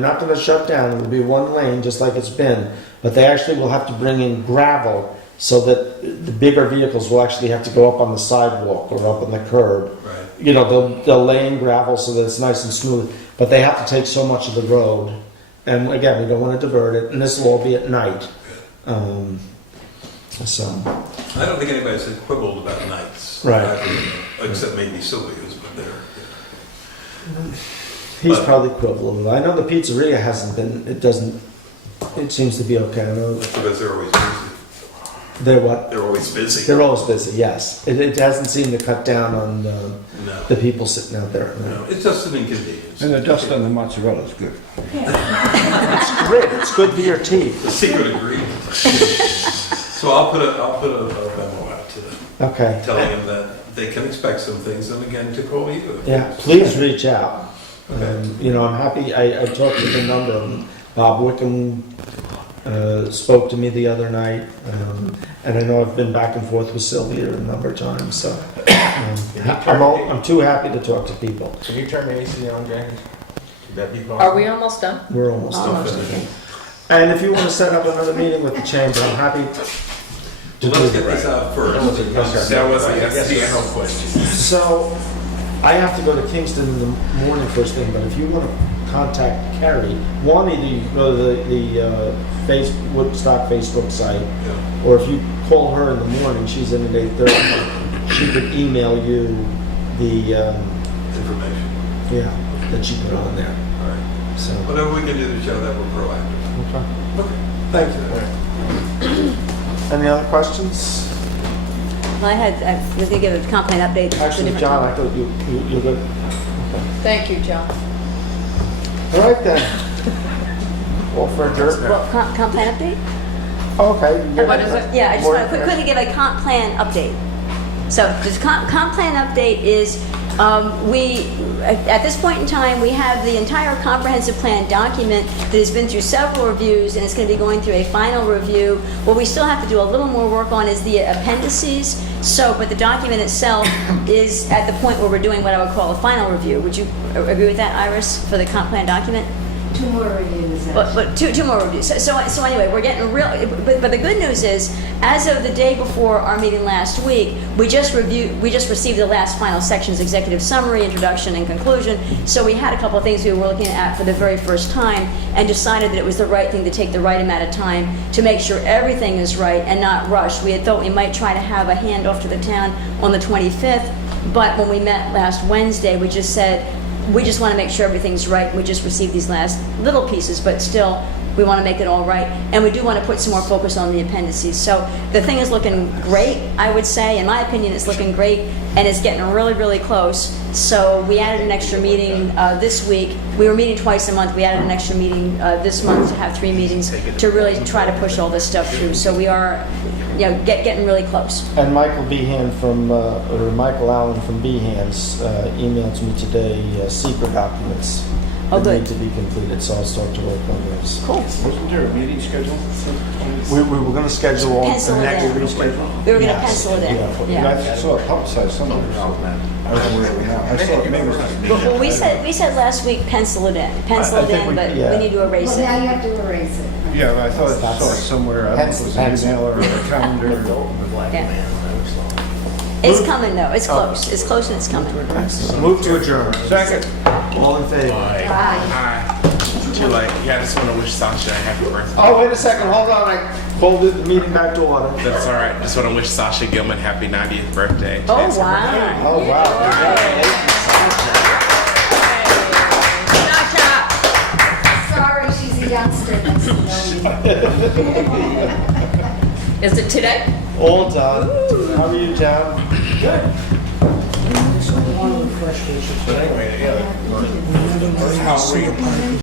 not going to shut down. It will be one lane just like it's been, but they actually will have to bring in gravel so that the bigger vehicles will actually have to go up on the sidewalk or up on the curb. Right. They'll lay in gravel so that it's nice and smooth, but they have to take so much of the road. And again, we don't want to divert it, and this will all be at night. So. I don't think anybody's quibbled about nights. Right. Except maybe Sylvia's, but they're. He's probably equivalent. I know the pizzeria hasn't been, it seems to be okay. I know Because they're always busy. they're what? They're always busy. They're always busy, yes. It hasn't seemed to cut down on No. the people sitting out there. No, it's just an inconvenience. And the dust on the mozzarella is good. It's great. It's good for your teeth. The secret ingredient. So I'll put a memo out to them, Okay. telling them that they can expect some things, and again, to call you. Yeah, please reach out. I'm happy. I talked with a number of them. Bob Wickham spoke to me the other night, and I know I've been back and forth with Sylvia a number of times. So I'm too happy to talk to people. Can you turn the AC on, James? Would that be possible? Are we almost done? We're almost done. And if you want to set up another meeting with the chamber, I'm happy to Well, do let's get that. this out first. That was I the guess the STR. general question. So I have to go to Kingston in the morning first thing, but if you want to contact Carrie, either you go to the Woodstock Facebook site, or if you call her in the morning, she's in at 8:30, she could email you the Information. that she put on there. All right. So Whatever we can do to show that we're proactive. okay. Thank you. Any other questions? Well, I was going to give a complaint update. to Actually, different John, I topics. thought you're good. Thank you, John. All right then. Well, for adjournment. Well, comp plan update? Okay. What is it? Yeah, I just want to quickly give a comp plan update. So this comp plan update is, at this point in time, we have the entire comprehensive plan document that has been through several reviews, and it's going to be going through a final review. What we still have to do a little more work on is the appendices. But the document itself is at the point where we're doing what I would call a final review. Would you agree with that, Iris, for the comp plan document? 2 more reviews. But two more reviews. So anyway, we're getting real. But the good news is, as of the day before our meeting last week, we just received the last final sections: executive summary, introduction, and conclusion. So we had a couple of things we were looking at for the very first time, and decided that it was the right thing to take the right amount of time to make sure everything is right and not rush. We had thought we might try to have a handoff to the town on the 25th, but when we met last Wednesday, we just said, we just want to make sure everything's right. We just received these last little pieces, but still, We want to make it all right, and we do want to put some more focus on the appendices. So the thing is looking great, I would say. In my opinion, it's looking great, and it's getting really, really close. So we added an extra meeting this week. We were meeting twice a month. We added an extra meeting this month to have 3 meetings to really try to push all this stuff through. So we are, getting really close. And Michael Behan or Michael Allen from Behan's emailed me today secret documents that good. need to be completed, so I'll start to work on those. Cool. Wasn't there a meeting scheduled? We were going to schedule all Pencil the it next in. reschedule. We were going to Yes. pencil it in. Yeah. I saw it publicized somewhere. I don't know where we now. I saw it maybe. Well, we said last week, pencil it in. Pencil I it think in, we- but yeah. we need to erase Well, now it. you have to erase it. Yeah, but I thought I saw it somewhere. I don't know if it was an email or a calendar. Yeah. It's coming, though. It's close. It's close and it's coming. Move to adjourn. Second. All in favor? Hi. Too late. Yeah, I just want to wish Sasha a happy birthday. Oh, wait a second, hold on, I pulled the meeting back to order. That's all right. Just want to wish Sasha Gilman happy 90th birthday. Oh, Today's her birthday. wow. Oh, wow. Sorry, she's a youngster. Is it today? All done. How are you, John? Good. But anyway, yeah.